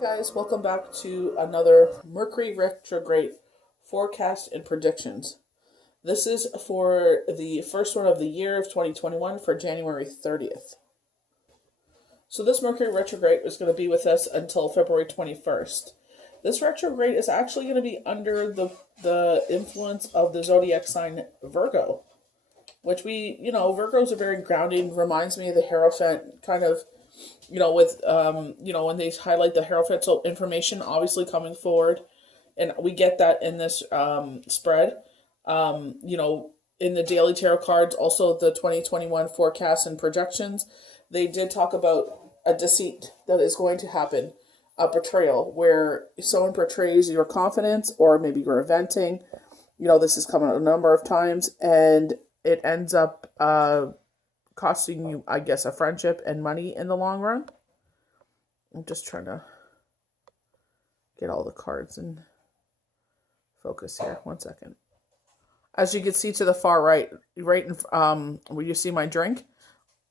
Guys, welcome back to another Mercury Retrograde forecast and predictions. This is for the first one of the year of 2021 for January 30th. So this Mercury retrograde is going to be with us until February 21st. This retrograde is actually going to be under the influence of the zodiac sign Virgo, which Virgos are very grounding, reminds me of the Hierophant kind of, with when they highlight the Hierophant, so information obviously coming forward, and we get that in this spread. In the daily tarot cards, also the 2021 forecasts and projections, they did talk about a deceit that is going to happen, a betrayal where someone betrays your confidence, or maybe you're venting. This has come out a number of times, and it ends up costing you, I guess, a friendship and money in the long run. I'm just trying to get all the cards in focus here. 1 second. As you can see to the far right in where you see my drink,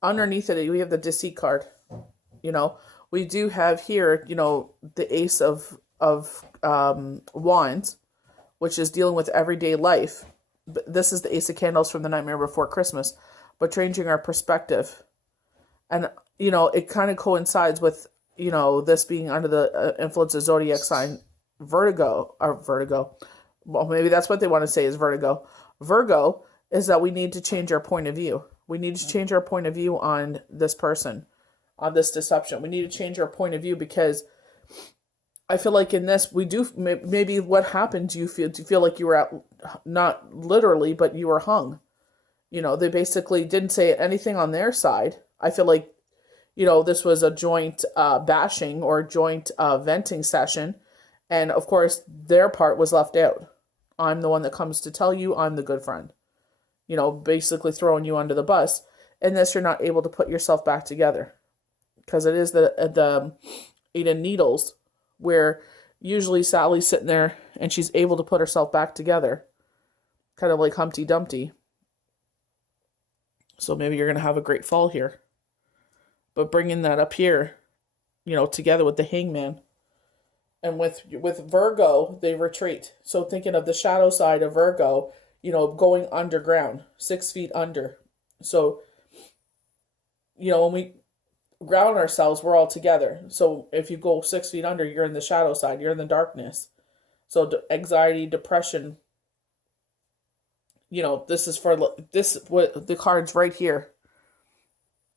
underneath it we have the deceit card. We do have here, the Ace of Wands, which is dealing with everyday life. This is the Ace of Candles from the Nightmare Before Christmas, but changing our perspective. And, it kind of coincides with, this being under the influence of zodiac sign Vertigo. Well, maybe that's what they want to say is Vertigo. Virgo is that we need to change our point of view. We need to change our point of view on this person, on this deception. We need to change our point of view because I feel like in this, we do, maybe what happened, do you feel like you were not literally, but you were hung. They basically didn't say anything on their side. I feel like, this was a joint bashing or joint venting session. And of course, their part was left out. I'm the one that comes to tell you I'm the good friend. Basically throwing you under the bus. In this, you're not able to put yourself back together. Because it is the Eight of Needles, where usually Sally's sitting there and she's able to put herself back together. Kind of like Humpty Dumpty. So maybe you're going to have a great fall here. But bringing that up here, together with the Hangman. And with Virgo, they retreat. So thinking of the shadow side of Virgo, going underground, 6 feet under. So, when we ground ourselves, we're all together. So if you go 6 feet under, you're in the shadow side, you're in the darkness. So anxiety, depression, this is for this, what the cards right here.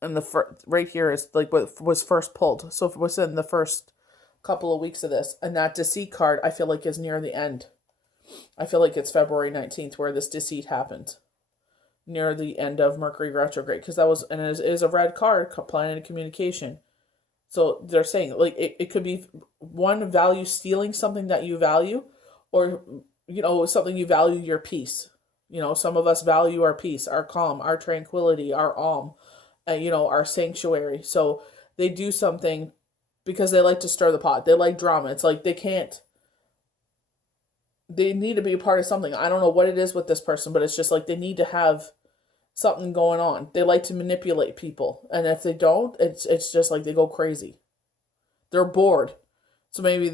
And right here is like what was first pulled. So it was in the first couple of weeks of this. And that deceit card, I feel like, is near the end. I feel like it's February 19th where this deceit happened. Near the end of Mercury retrograde. Because that was, and it is a red card, planning and communication. So they're saying, like, it could be one, value stealing something that you value. Or, something you value, your peace. Some of us value our peace, our calm, our tranquility, our our sanctuary. So they do something because they like to stir the pot. They like drama. It's like they need to be a part of something. I don't know what it is with this person, but it's just like they need to have something going on. They like to manipulate people. And if they don't, it's just like they go crazy. They're bored. So maybe,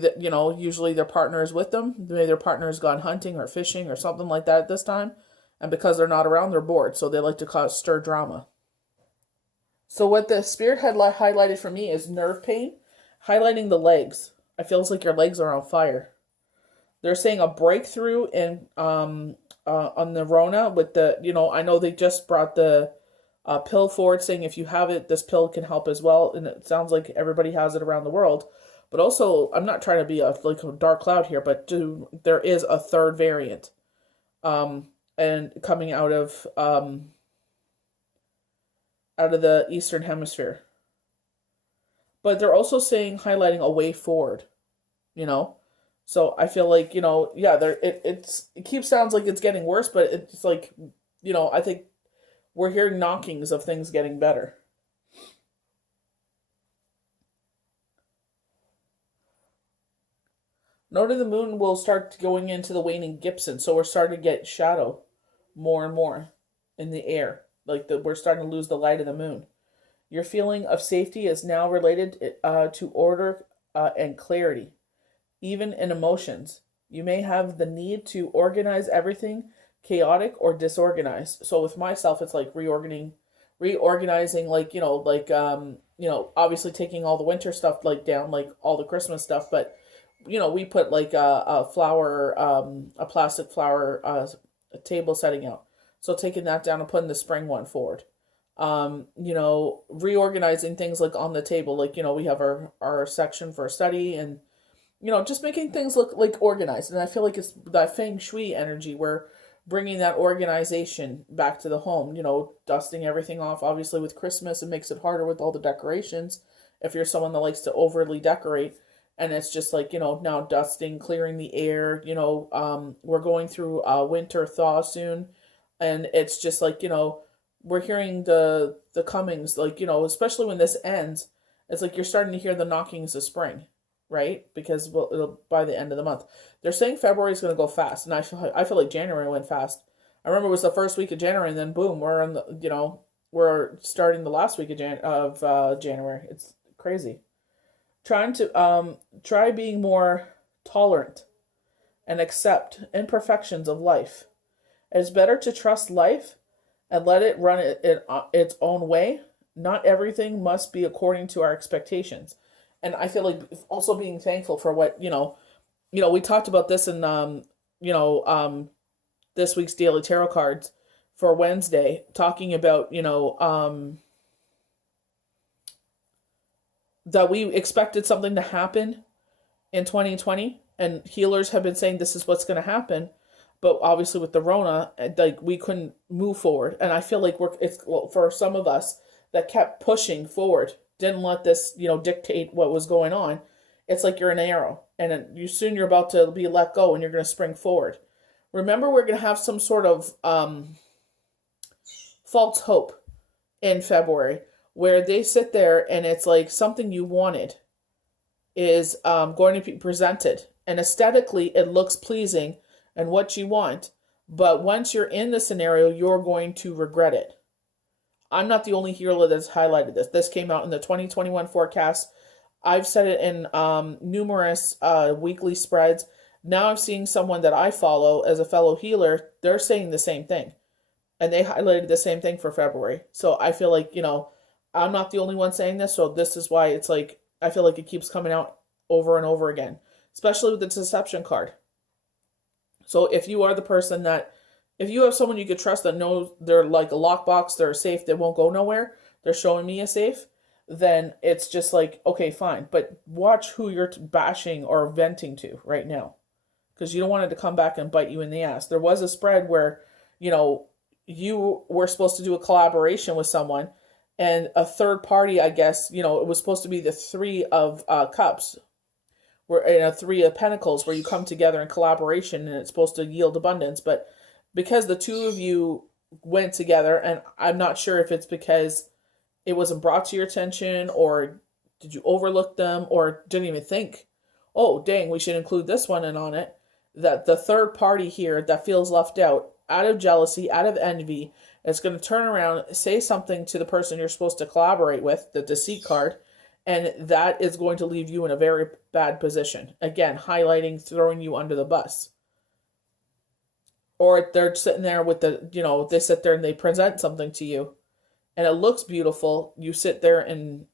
usually their partner is with them. Maybe their partner has gone hunting or fishing or something like that at this time. And because they're not around, they're bored. So they like to stir drama. So what the spirit had highlighted for me is nerve pain, highlighting the legs. It feels like your legs are on fire. They're saying a breakthrough in on the Rona with the, I know they just brought the pill forward saying if you have it, this pill can help as well. And it sounds like everybody has it around the world. But also, I'm not trying to be a dark cloud here, but there is a third variant. And coming out of the Eastern Hemisphere. But they're also saying, highlighting a way forward, So I feel like, it keeps sounds like it's getting worse, but it's like, I think we're hearing knockings of things getting better. Note of the moon will start going into the waning Gibson, so we're starting to get shadow more and more in the air. Like we're starting to lose the light of the moon. Your feeling of safety is now related to order and clarity, even in emotions. You may have the need to organize everything, chaotic or disorganized. So with myself, it's like reorganizing, like, obviously taking all the winter stuff like down, like all the Christmas stuff, but we put like a plastic flower table setting out. So taking that down and putting the spring one forward. Reorganizing things like on the table, like, we have our section for study, and just making things look like organized. And I feel like it's that feng shui energy where bringing that organization back to the home, dusting everything off. Obviously with Christmas, it makes it harder with all the decorations. If you're someone that likes to overly decorate, and it's just like, now dusting, clearing the air, we're going through a winter thaw soon. And it's just like, we're hearing the comings, like, especially when this ends, it's like you're starting to hear the knockings of spring, right? Because it'll by the end of the month. They're saying February is going to go fast, and I feel like January went fast. I remember it was the first week of January, and then boom, we're starting the last week of January. It's crazy. Try being more tolerant and accept imperfections of life. It is better to trust life and let it run its own way. Not everything must be according to our expectations. And I feel like also being thankful for what, we talked about this in, this week's daily tarot cards for Wednesday, talking about, that we expected something to happen in 2020, and healers have been saying this is what's going to happen. But obviously with the Rona, like, we couldn't move forward. And I feel like it's for some of us that kept pushing forward, didn't let this, dictate what was going on. It's like you're an arrow, and you're about to be let go, and you're going to spring forward. Remember, we're going to have some sort of false hope in February, where they sit there and it's like something you wanted is going to be presented, and aesthetically it looks pleasing and what you want, but once you're in the scenario, you're going to regret it. I'm not the only healer that's highlighted this. This came out in the 2021 forecast. I've said it in numerous weekly spreads. Now I'm seeing someone that I follow as a fellow healer. They're saying the same thing. And they highlighted the same thing for February. So I feel like, I'm not the only one saying this. So this is why it's like, I feel like it keeps coming out over and over again, especially with the deception card. So if you are the person if you have someone you could trust that knows they're like a lockbox, they're safe, they won't go nowhere, they're showing me a safe, then it's just like, okay, fine. But watch who you're bashing or venting to right now, because you don't want it to come back and bite you in the ass. There was a spread where, you were supposed to do a collaboration with someone, and a third party, I guess, it was supposed to be the Three of Cups, where in a Three of Pentacles, where you come together in collaboration and it's supposed to yield abundance. But because the two of you went together, and I'm not sure if it's because it wasn't brought to your attention, or did you overlook them, or didn't even think, oh, dang, we should include this one in on it, that the third party here that feels left out of jealousy, out of envy, is going to turn around, say something to the person you're supposed to collaborate with, the deceit card, and that is going to leave you in a very bad position. Again, highlighting, throwing you under the bus. Or they're sitting there with they sit there and they present something to you, and it looks beautiful. You sit there and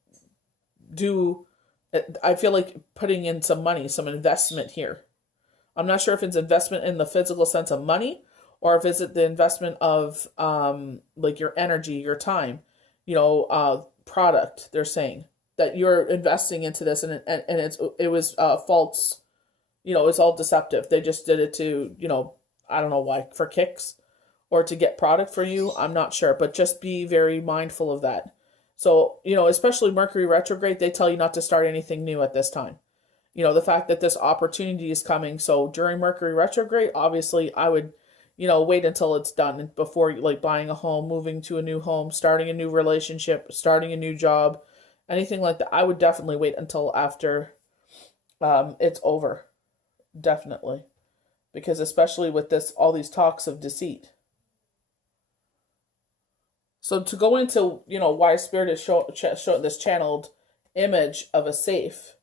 I feel like putting in some money, some investment here. I'm not sure if it's investment in the physical sense of money, or if it's the investment of like your energy, your time, product. They're saying that you're investing into this, and it was false. It's all deceptive. They just did it to, I don't know why, for kicks or to get product for you. I'm not sure, but just be very mindful of that. So, especially Mercury Retrograde, they tell you not to start anything new at this time. The fact that this opportunity is coming. So during Mercury Retrograde, obviously I would, wait until it's done before, like, buying a home, moving to a new home, starting a new relationship, starting a new job, anything like that. I would definitely wait until after it's over. Definitely. Because especially with all these talks of deceit. So to go into, why Spirit is show this channeled image of a safe.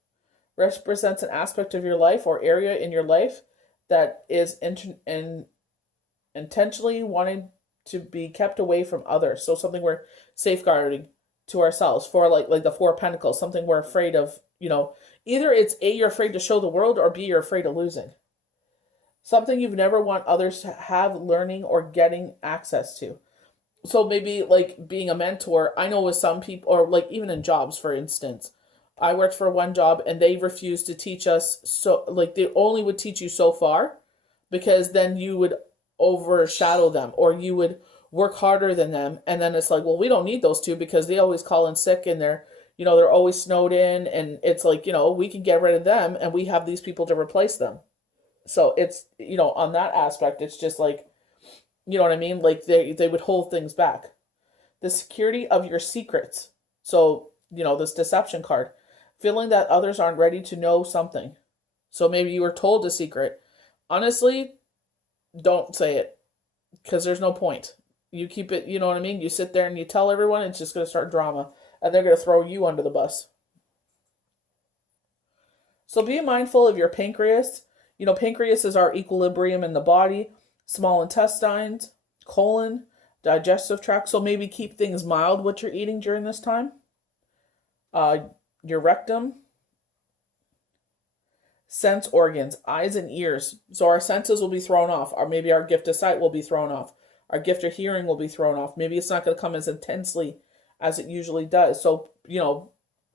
represents an aspect of your life or area in your life that is intentionally wanted to be kept away from others. So something we're safeguarding to ourselves, for like the Four of Pentacles, something we're afraid of, either it's A, you're afraid to show the world, or B, you're afraid of losing. Something you've never want others to have learning or getting access to. So maybe like being a mentor, I know with some people, or like even in jobs, for instance, I worked for one job and they refused to teach us. So like they only would teach you so far, because then you would overshadow them, or you would work harder than them. And then it's like, well, we don't need those two because they always call in sick and they're always snowed in. And it's like, we can get rid of them and we have these people to replace them. So it's, on that aspect, it's just like, you know what I mean? Like they would hold things back. The security of your secrets. So, this deception card, feeling that others aren't ready to know something. So maybe you were told a secret. Honestly, don't say it, because there's no point. You keep it, you know what I mean? You sit there and you tell everyone, it's just going to start drama, and they're going to throw you under the bus. So be mindful of your pancreas. Pancreas is our equilibrium in the body, small intestines, colon, digestive tract. So maybe keep things mild what you're eating during this time. Your rectum, sense organs, eyes and ears. So our senses will be thrown off, or maybe our gift of sight will be thrown off. Our gift of hearing will be thrown off. Maybe it's not going to come as intensely as it usually does. So,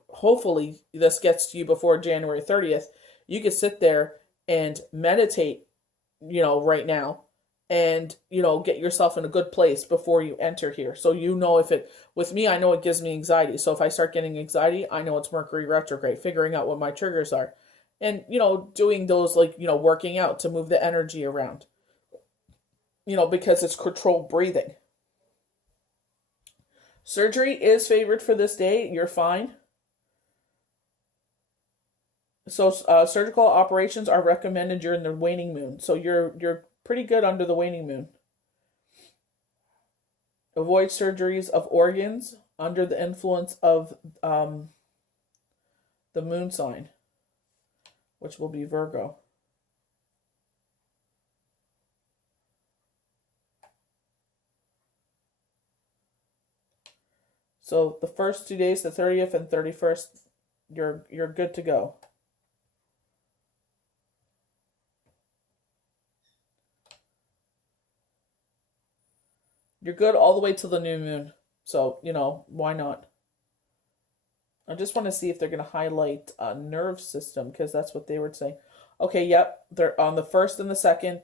hopefully this gets to you before January 30th. You could sit there and meditate, right now, and, get yourself in a good place before you enter here. So, with me, I know it gives me anxiety. So if I start getting anxiety, I know it's Mercury retrograde, figuring out what my triggers are. And, doing those, working out to move the energy around, because it's controlled breathing. Surgery is favored for this day. You're fine. So surgical operations are recommended during the waning moon. So you're pretty good under the waning moon. Avoid surgeries of organs under the influence of the moon sign, which will be Virgo. So the first 2 days, the 30th and 31st, you're good to go. You're good all the way to the new moon. So, why not? I just want to see if they're going to highlight nerve system, because that's what they were saying. Okay, yep. They're on the 1st and the 2nd,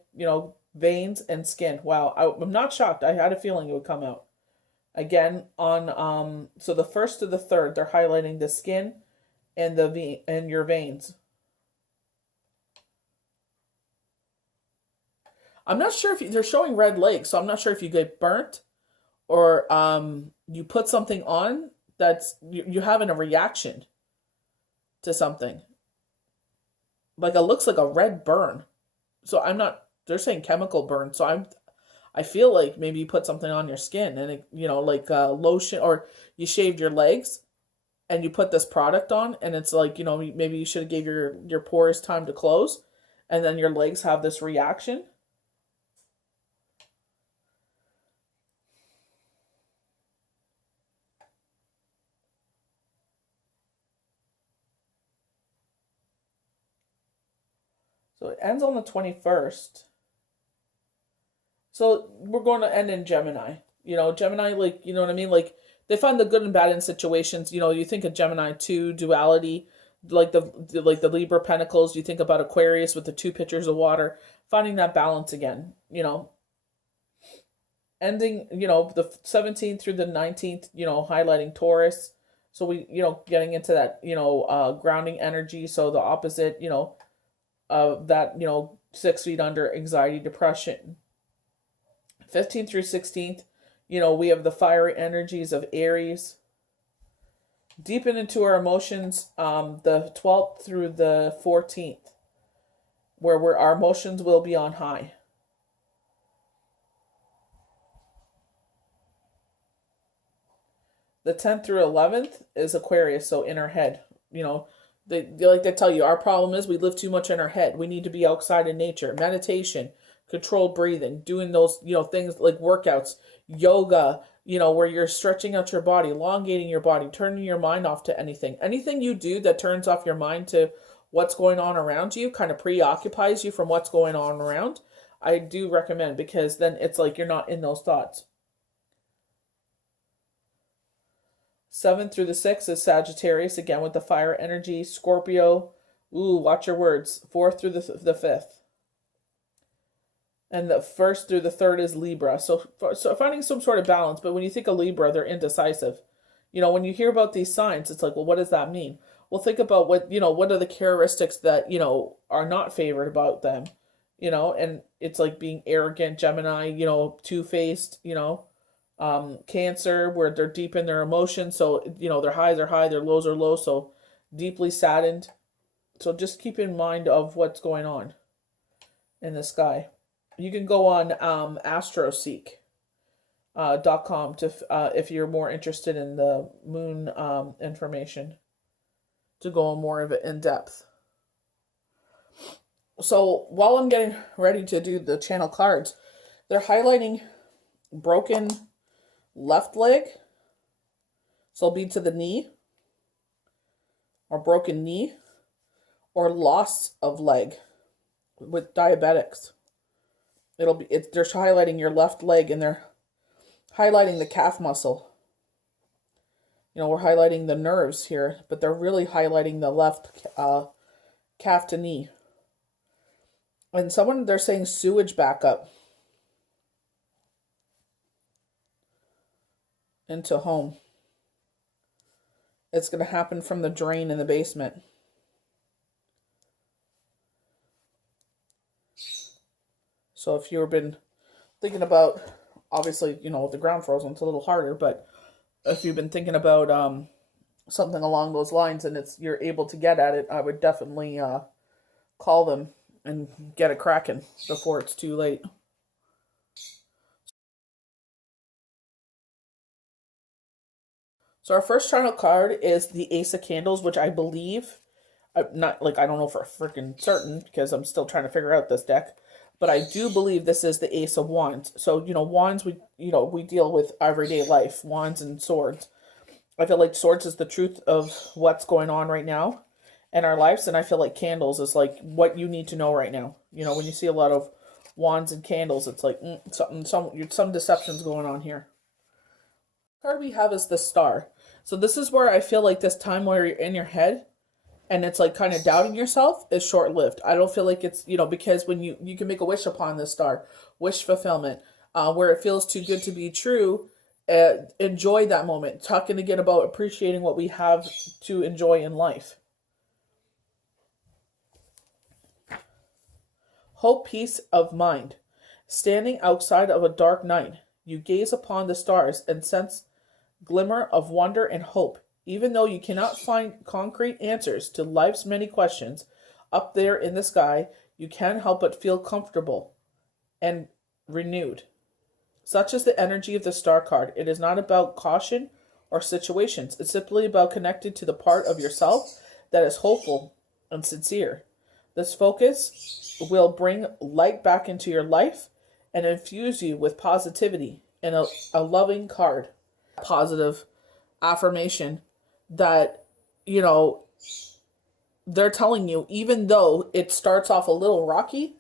veins and skin. Wow, I'm not shocked. I had a feeling it would come out. Again, on so the 1st to the 3rd, they're highlighting the skin and and your veins. I'm not sure if they're showing red legs, so I'm not sure if you get burnt or you put something on that's you're having a reaction to something. Like it looks like a red burn. So I'm not. They're saying chemical burn, so I feel like maybe you put something on your skin and it, like lotion, or you shaved your legs and you put this product on, and it's like, maybe you should have gave your pores time to close, and then your legs have this reaction. So it ends on the 21st. So we're going to end in Gemini. Gemini, like, you know what I mean? Like, they find the good and bad in situations. You think of Gemini 2, duality, like the Libra Pentacles. You think about Aquarius with the 2 pitchers of water, finding that balance again, Ending, the 17th through the 19th, highlighting Taurus. So we, getting into that, grounding energy. So the opposite, of that, 6 feet under, anxiety, depression. 15th through 16th, we have the fiery energies of Aries. Deepen into our emotions, the 12th through the 14th, where our emotions will be on high. The 10th through 11th is Aquarius, so in our head, They tell you our problem is we live too much in our head. We need to be outside in nature. Meditation, controlled breathing, doing those, things like workouts, yoga, where you're stretching out your body, elongating your body, turning your mind off to anything. Anything you do that turns off your mind to what's going on around you, kind of preoccupies you from what's going on around, I do recommend, because then it's like you're not in those thoughts. 7 through the 6 is Sagittarius, again with the fire energy. Scorpio, ooh, watch your words. 4 through the 5th. And the 1st through the 3rd is Libra. So finding some sort of balance. But when you think of Libra, they're indecisive. When you hear about these signs, it's like, well, what does that mean? Well, think about what are the characteristics that, are not favored about them. And it's like being arrogant, Gemini, two-faced, Cancer, where they're deep in their emotions. So, their highs are high, their lows are low. So deeply saddened. So just keep in mind of what's going on in the sky. You can go on AstroSeek.com if you're more interested in the moon information, to go on more of it in depth. So while I'm getting ready to do the channel cards, they're highlighting broken left leg. So it'll be to the knee, or broken knee, or loss of leg with diabetics. They're highlighting your left leg, and they're highlighting the calf muscle. We're highlighting the nerves here, but they're really highlighting the left calf to knee. And they're saying sewage backup into home. It's going to happen from the drain in the basement. So if you've been thinking about, obviously, with the ground frozen, it's a little harder, but if you've been thinking about something along those lines and you're able to get at it, I would definitely call them and get it cracking before it's too late. So our first channel card is the Ace of Candles, which I believe, I don't know for freaking certain, because I'm still trying to figure out this deck, but I do believe this is the Ace of Wands. So, wands, we deal with everyday life, wands and swords. I feel like swords is the truth of what's going on right now in our lives, and I feel like candles is like what you need to know right now. When you see a lot of wands and candles, it's like some deception's going on here. The card we have is the Star. So this is where I feel like this time where you're in your head and it's like kind of doubting yourself is short-lived. I don't feel like it's, because when you can make a wish upon this star, wish fulfillment, where it feels too good to be true, enjoy that moment. Talking again about appreciating what we have to enjoy in life. Hope, peace of mind. Standing outside of a dark night, you gaze upon the stars and sense glimmer of wonder and hope. Even though you cannot find concrete answers to life's many questions, up there in the sky, you can't help but feel comfortable and renewed. Such is the energy of the Star card. It is not about caution or situations. It's simply about connecting to the part of yourself that is hopeful and sincere. This focus will bring light back into your life and infuse you with positivity and a loving card. Positive affirmation that, they're telling you, even though it starts off a little rocky,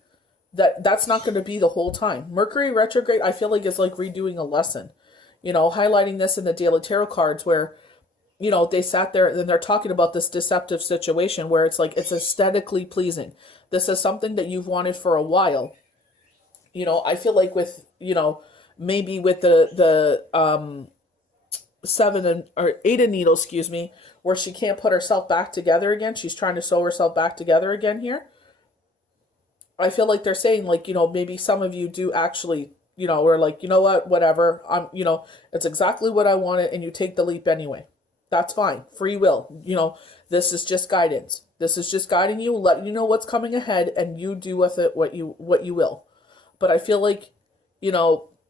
that's not going to be the whole time. Mercury retrograde, I feel like, is like redoing a lesson. Highlighting this in the Daily Tarot cards where, they sat there and they're talking about this deceptive situation where it's like it's aesthetically pleasing. This is something that you've wanted for a while. I feel like with, maybe with the 8 of needles, where she can't put herself back together again. She's trying to sew herself back together again here. I feel like they're saying, like, maybe some of you do actually, are like, whatever, it's exactly what I wanted, and you take the leap anyway. That's fine. Free will. This is just guidance. This is just guiding you, letting you know what's coming ahead, and you do with it what you will. But I feel like,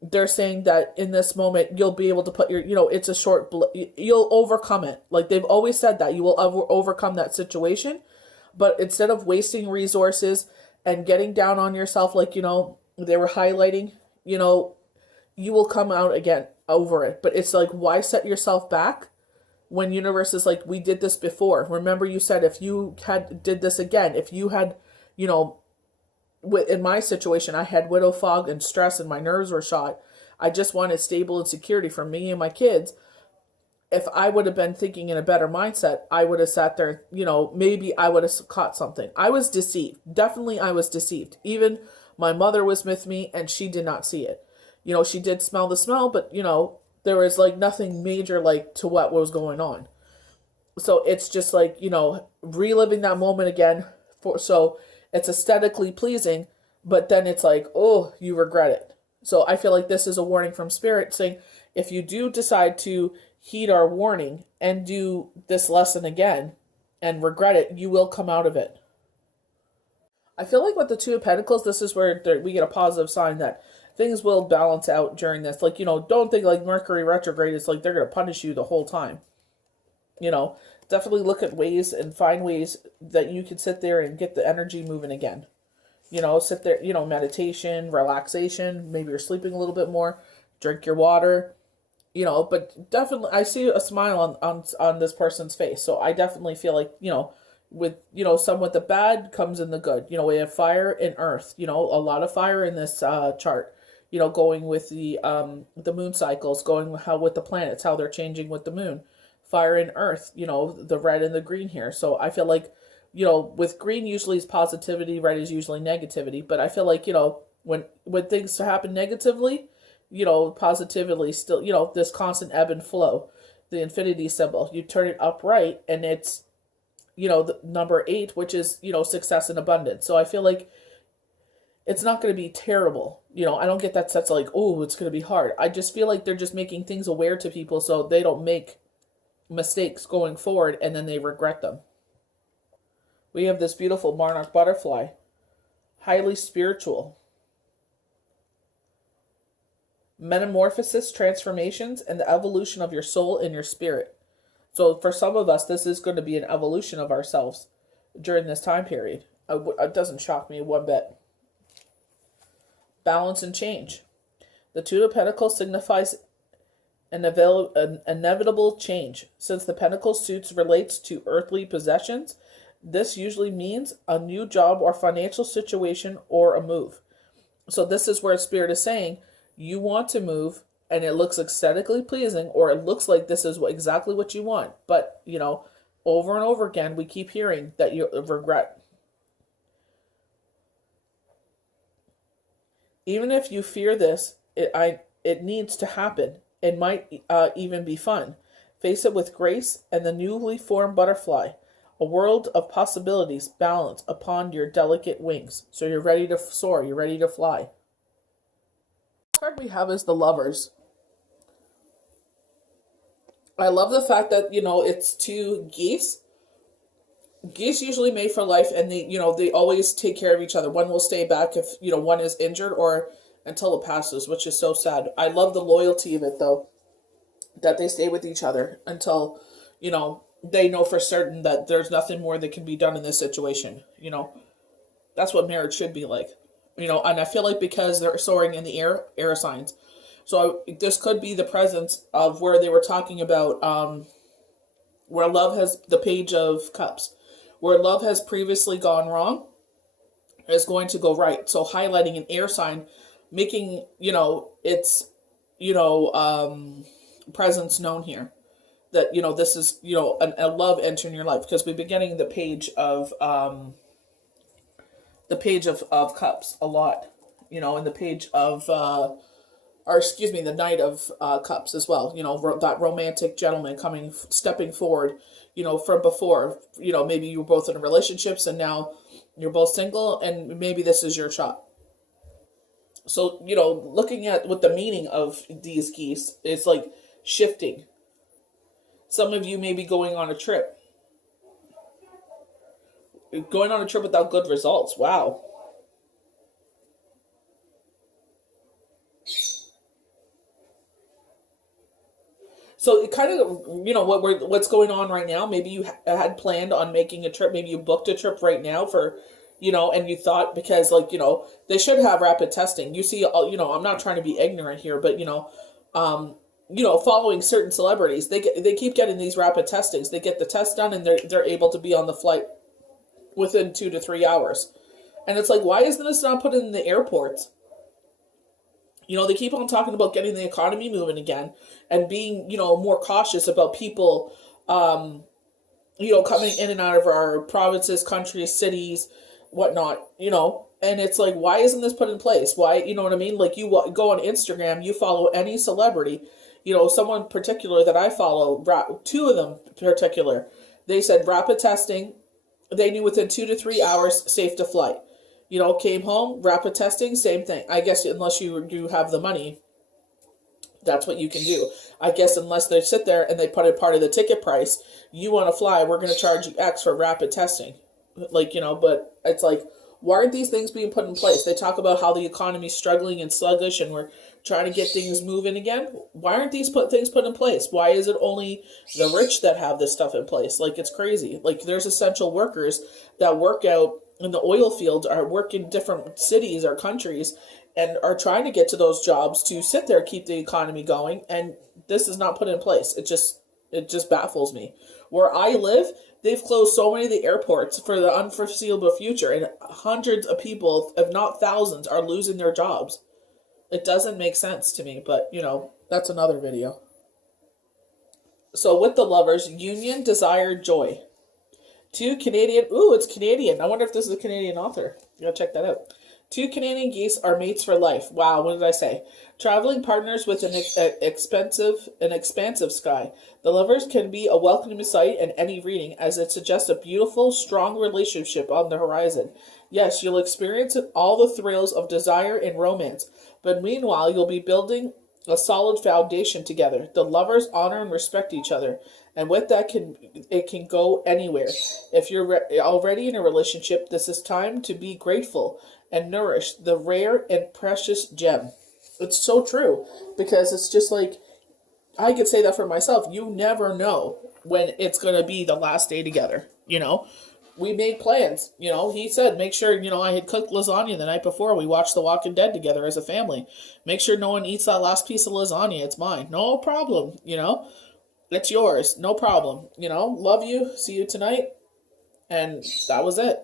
they're saying that in this moment you'll be able to put your, it's a short you'll overcome it. Like they've always said that you will overcome that situation, but instead of wasting resources and getting down on yourself, like, they were highlighting, you will come out again over it. But it's like, why set yourself back when universe is like, we did this before. Remember, you said if you did this again, if you had, you know in my situation, I had widow fog and stress and my nerves were shot. I just wanted stable and security for me and my kids. If I would have been thinking in a better mindset, I would have sat there, maybe I would have caught something. I was deceived. Definitely I was deceived. Even my mother was with me and she did not see it. She did smell the smell, but, there was like nothing major like to what was going on. So it's just like, reliving that moment again so it's aesthetically pleasing, but then it's like, oh, you regret it. So I feel like this is a warning from Spirit saying, if you do decide to heed our warning and do this lesson again and regret it, you will come out of it. I feel like with the Two of Pentacles, this is where we get a positive sign that things will balance out during this. Like, don't think like Mercury retrograde is like they're going to punish you the whole time. Definitely look at ways and find ways that you can sit there and get the energy moving again. Sit there, meditation, relaxation, maybe you're sleeping a little bit more, drink your water, but definitely I see a smile on this person's face. So I definitely feel like, with, some with the bad comes in the good. We have fire and earth, a lot of fire in this chart, going with the moon cycles, going with the planets, how they're changing with the moon. Fire and earth, the red and the green here. So I feel like, with green usually is positivity, red is usually negativity. But I feel like, when things happen negatively, positively still, this constant ebb and flow, the infinity symbol, you turn it upright and it's, the number 8, which is, success and abundance. So I feel like it's not going to be terrible. I don't get that sense like, oh, it's going to be hard. I just feel like they're just making things aware to people so they don't make mistakes going forward and then they regret them. We have this beautiful monarch butterfly, highly spiritual. Metamorphosis, transformations, and the evolution of your soul and your spirit. So for some of us, this is going to be an evolution of ourselves during this time period. It doesn't shock me one bit. Balance and change. The Two of Pentacles signifies an inevitable change. Since the Pentacle suits relates to earthly possessions, this usually means a new job or financial situation or a move. So this is where Spirit is saying, you want to move and it looks aesthetically pleasing, or it looks like this is exactly what you want. But, over and over again, we keep hearing that you regret. Even if you fear this, it needs to happen. It might even be fun. Face it with grace and the newly formed butterfly. A world of possibilities balance upon your delicate wings. So you're ready to soar. You're ready to fly. The card we have is the Lovers. I love the fact that, it's two geese. Geese usually mate for life and they always take care of each other. One will stay back if, one is injured or until it passes, which is so sad. I love the loyalty of it, though, that they stay with each other until, they know for certain that there's nothing more that can be done in this situation. That's what marriage should be like. And I feel like because they're soaring in the air signs. So this could be the presence of where they were talking about where love has the Page of Cups. Where love has previously gone wrong is going to go right. So highlighting an air sign, making, its, presence known here. That, this is, a love entering your life. Because we're beginning the Page of Cups a lot. And the Page of, the Knight of Cups as well. That romantic gentleman stepping forward, from before. Maybe you were both in relationships and now you're both single and maybe this is your shot. So, looking at what the meaning of these geese, it's like shifting. Some of you may be going on a trip. Going on a trip without good results. Wow. So it kind of, what's going on right now. Maybe you had planned on making a trip. Maybe you booked a trip right now for, and you thought because they should have rapid testing. You see, I'm not trying to be ignorant here, but following certain celebrities, they keep getting these rapid testings. They get the test done and they're able to be on the flight within 2 to 3 hours. And it's like, why isn't this not put in the airports? They keep on talking about getting the economy moving again and being, more cautious about people, coming in and out of our provinces, countries, cities, whatnot, and it's like, why isn't this put in place? Why, you know what I mean? Like, you go on Instagram, you follow any celebrity, someone particular that I follow, two of them in particular, they said rapid testing, they knew within 2 to 3 hours, safe to flight. Came home, rapid testing, same thing. I guess unless you have the money, that's what you can do. I guess unless they sit there and they put it part of the ticket price, you want to fly, we're going to charge you X for rapid testing. But it's like, why aren't these things being put in place? They talk about how the economy's struggling and sluggish and we're trying to get things moving again. Why aren't these things put in place? Why is it only the rich that have this stuff in place? Like, it's crazy. Like, there's essential workers that work out in the oil fields, are work in different cities or countries and are trying to get to those jobs to sit there, keep the economy going. And this is not put in place. It just baffles me. Where I live, they've closed so many of the airports for the unforeseeable future, and hundreds of people, if not thousands, are losing their jobs. It doesn't make sense to me, but that's another video. So with the lovers, union, desire, joy. Two Canadian, it's Canadian. I wonder if this is a Canadian author. You gotta check that out. Two Canadian geese are mates for life. Wow, what did I say? Traveling partners with an expansive sky. The lovers can be a welcoming sight in any reading, as it suggests a beautiful, strong relationship on the horizon. Yes, you'll experience all the thrills of desire and romance, but meanwhile, you'll be building a solid foundation together. The lovers honor and respect each other, and with that, it can go anywhere. If you're already in a relationship, this is time to be grateful and nourish the rare and precious gem. It's so true, because it's just like, I could say that for myself. You never know when it's going to be the last day together, We made plans, he said, make sure, I had cooked lasagna the night before. We watched The Walking Dead together as a family. Make sure no one eats that last piece of lasagna. It's mine. No problem, It's yours. No problem. Love you. See you tonight. And that was it.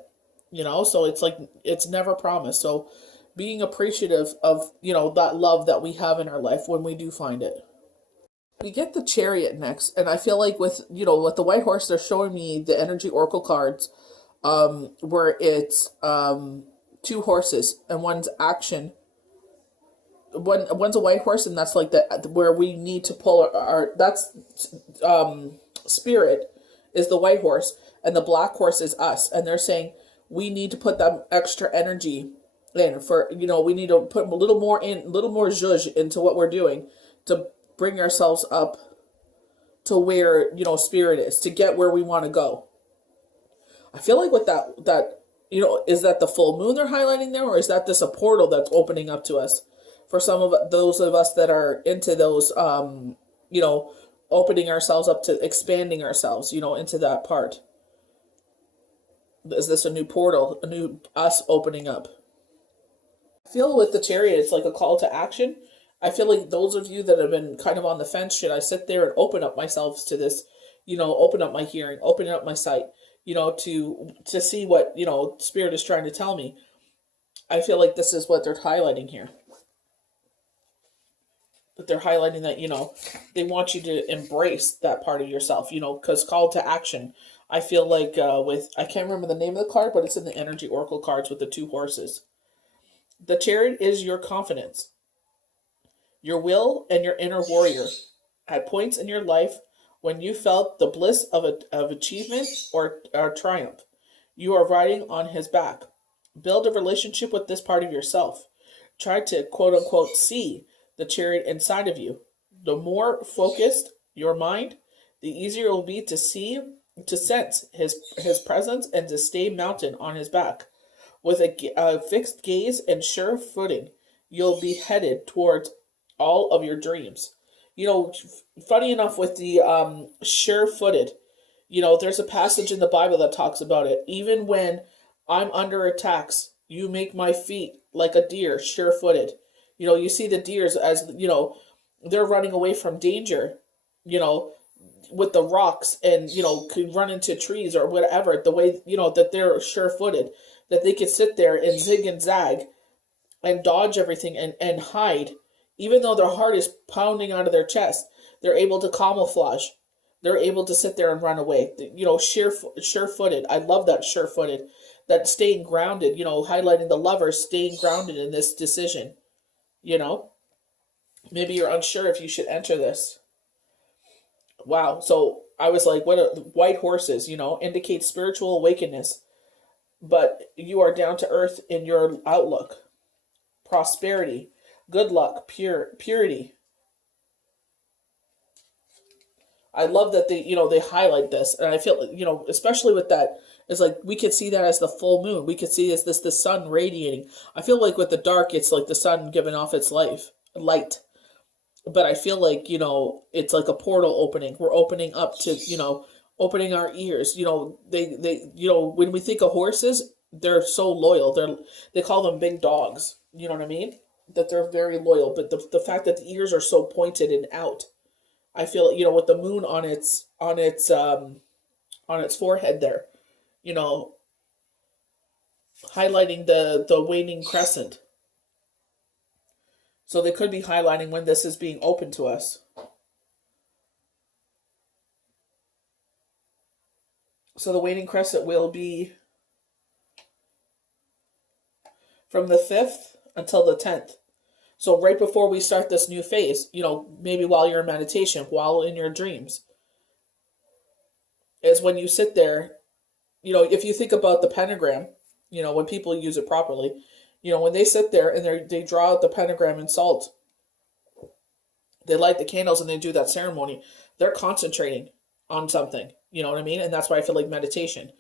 So it's like, it's never promised. So being appreciative of, that love that we have in our life when we do find it. We get the Chariot next. And I feel like with the White Horse, they're showing me the energy oracle cards, where it's, two horses and one's action. One's a white horse, and that's like where we need to pull our that's spirit is the white horse, and the black horse is us, and they're saying we need to put that extra energy in for we need to put a little more zhuzh into what we're doing to bring ourselves up to where spirit is, to get where we want to go. I feel like with that is that the full moon they're highlighting there, or is that this a portal that's opening up to us? For some of those of us that are into those, opening ourselves up to expanding ourselves, into that part. Is this a new portal, a new us opening up? I feel with the Chariot, it's like a call to action. I feel like those of you that have been kind of on the fence, should I sit there and open up myself to this, open up my hearing, open up my sight, to see what, Spirit is trying to tell me. I feel like this is what they're highlighting here. But they're highlighting that, they want you to embrace that part of yourself, because call to action. I feel like I can't remember the name of the card, but it's in the energy oracle cards with the two horses. The Chariot is your confidence, your will, and your inner warrior. At points in your life when you felt the bliss of achievement or triumph, you are riding on his back. Build a relationship with this part of yourself. Try to, quote unquote, see the Chariot inside of you. The more focused your mind, the easier it will be to sense his presence and to stay mounted on his back. With a fixed gaze and sure footing, you'll be headed towards all of your dreams. Funny enough with the sure-footed, there's a passage in the Bible that talks about it. Even when I'm under attacks, you make my feet like a deer, sure-footed. You see the deers as, they're running away from danger, you know, with the rocks and, could run into trees or whatever, the way, that they're sure-footed, that they could sit there and zig and zag and dodge everything and hide. Even though their heart is pounding out of their chest, they're able to camouflage. They're able to sit there and run away. Sure-footed. I love that sure-footed. That staying grounded, highlighting the lovers staying grounded in this decision. Maybe you're unsure if you should enter this. Wow. So I was like, what are white horses, indicate spiritual awakeness, but you are down to earth in your outlook. Prosperity, good luck, purity. I love that they highlight this, and I feel, especially with that, it's like we could see that as the full moon. We could see this the sun radiating. I feel like with the dark, it's like the sun giving off its light. But I feel like, it's like a portal opening. We're opening up to, opening our ears. When we think of horses, they're so loyal. They call them big dogs. You know what I mean? That they're very loyal. But the fact that the ears are so pointed and out, I feel, with the moon on its forehead there, highlighting the waning crescent. So they could be highlighting when this is being open to us. So the waning crescent will be from the 5th until the 10th. So right before we start this new phase, maybe while you're in meditation, while in your dreams, is when you sit there, if you think about the pentagram, when people use it properly, when they sit there and they draw out the pentagram in salt, they light the candles and they do that ceremony, they're concentrating on something, you know what I mean? And that's why I feel like meditation.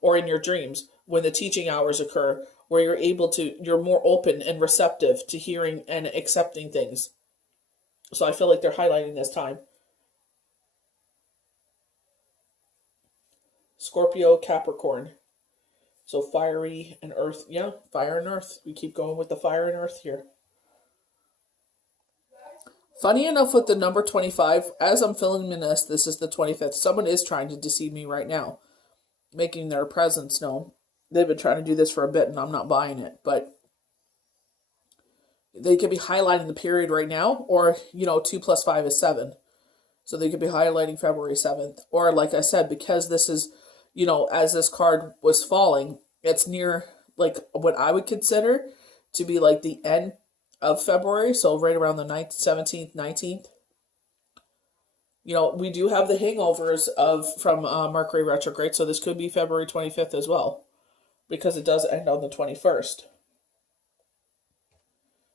Or in your dreams, when the teaching hours occur, where you're more open and receptive to hearing and accepting things. So I feel like they're highlighting this time. Scorpio, Capricorn. So fiery and earth. Yeah, fire and earth. We keep going with the fire and earth here. Funny enough with the number 25, as I'm filling in this is the 25th. Someone is trying to deceive me right now, making their presence known. They've been trying to do this for a bit and I'm not buying it. But they could be highlighting the period right now, or, 2 plus 5 is 7. So they could be highlighting February 7th. Or like I said, because this is, as this card was falling, it's near like what I would consider to be like the end of February. So right around the 9th, 17th, 19th. We do have the hangovers from Mercury Retrograde. So this could be February 25th as well, because it does end on the 21st.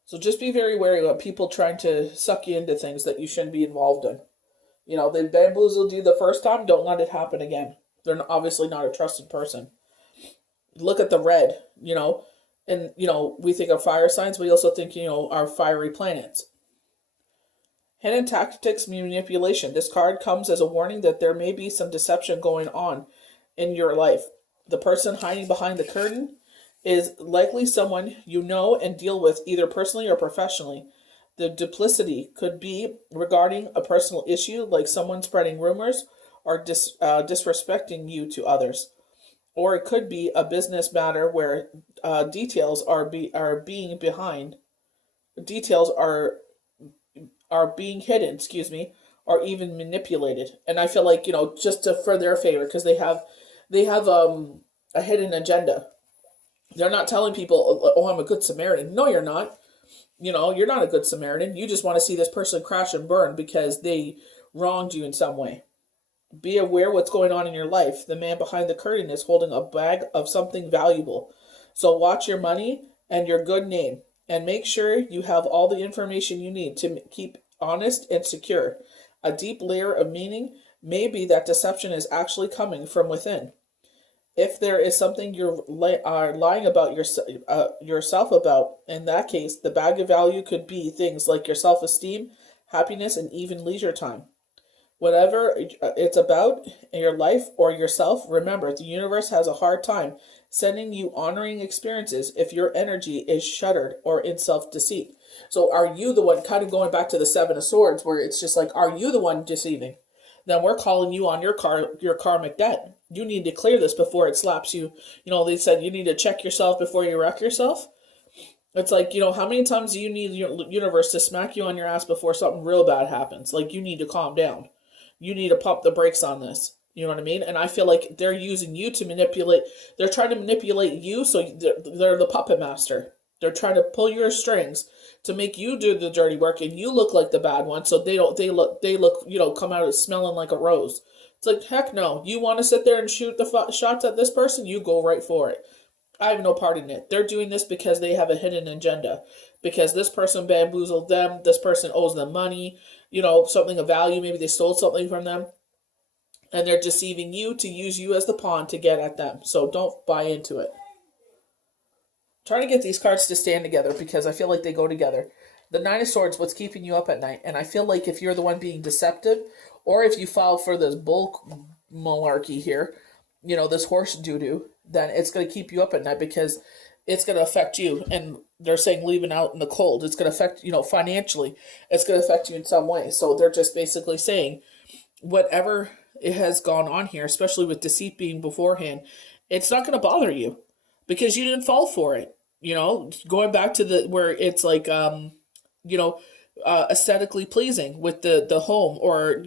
So just be very wary of people trying to suck you into things that you shouldn't be involved in. They bamboozled you the first time, don't let it happen again. They're obviously not a trusted person. Look at the red, and, we think of fire signs. We also think, our fiery planets. Hidden tactics, manipulation. This card comes as a warning that there may be some deception going on in your life. The person hiding behind the curtain is likely someone you know and deal with either personally or professionally. The duplicity could be regarding a personal issue, like someone spreading rumors or disrespecting you to others. Or it could be a business matter where details are being hidden, or even manipulated. And I feel like, just for their favor, because they have a hidden agenda. They're not telling people, oh, I'm a good Samaritan. No, you're not. You're not a good Samaritan. You just want to see this person crash and burn because they wronged you in some way. Be aware what's going on in your life. The man behind the curtain is holding a bag of something valuable. So watch your money and your good name, and make sure you have all the information you need to keep honest and secure. A deep layer of meaning may be that deception is actually coming from within. If there is something you're lying about yourself about, in that case, the bag of value could be things like your self-esteem, happiness, and even leisure time. Whatever it's about in your life or yourself, remember the universe has a hard time sending you honoring experiences if your energy is shuttered or in self deceit. So, are you the one, kind of going back to the Seven of Swords, where it's just like, are you the one deceiving? Then we're calling you on your karmic debt. You need to clear this before it slaps you. They said you need to check yourself before you wreck yourself. It's like, how many times do you need your universe to smack you on your ass before something real bad happens? Like, you need to calm down. You need to pump the brakes on this. You know what I mean? And I feel like they're using you to manipulate. They're trying to manipulate you, so they're the puppet master. They're trying to pull your strings to make you do the dirty work, and you look like the bad one, so they look come out smelling like a rose. It's like, heck no. You want to sit there and shoot the shots at this person? You go right for it. I have no part in it. They're doing this because they have a hidden agenda. Because this person bamboozled them, this person owes them money, something of value, maybe they stole something from them, and they're deceiving you to use you as the pawn to get at them. So don't buy into it. Try to get these cards to stand together because I feel like they go together. The Nine of Swords, what's keeping you up at night? And I feel like if you're the one being deceptive, or if you fall for this bull malarkey here, this horse doo-doo, then it's going to keep you up at night because it's going to affect you. And they're saying leaving out in the cold. It's going to affect, financially. It's going to affect you in some way. So they're just basically saying whatever it has gone on here, especially with deceit being beforehand, it's not going to bother you because you didn't fall for it. Going back to where it's like, aesthetically pleasing with the home, or,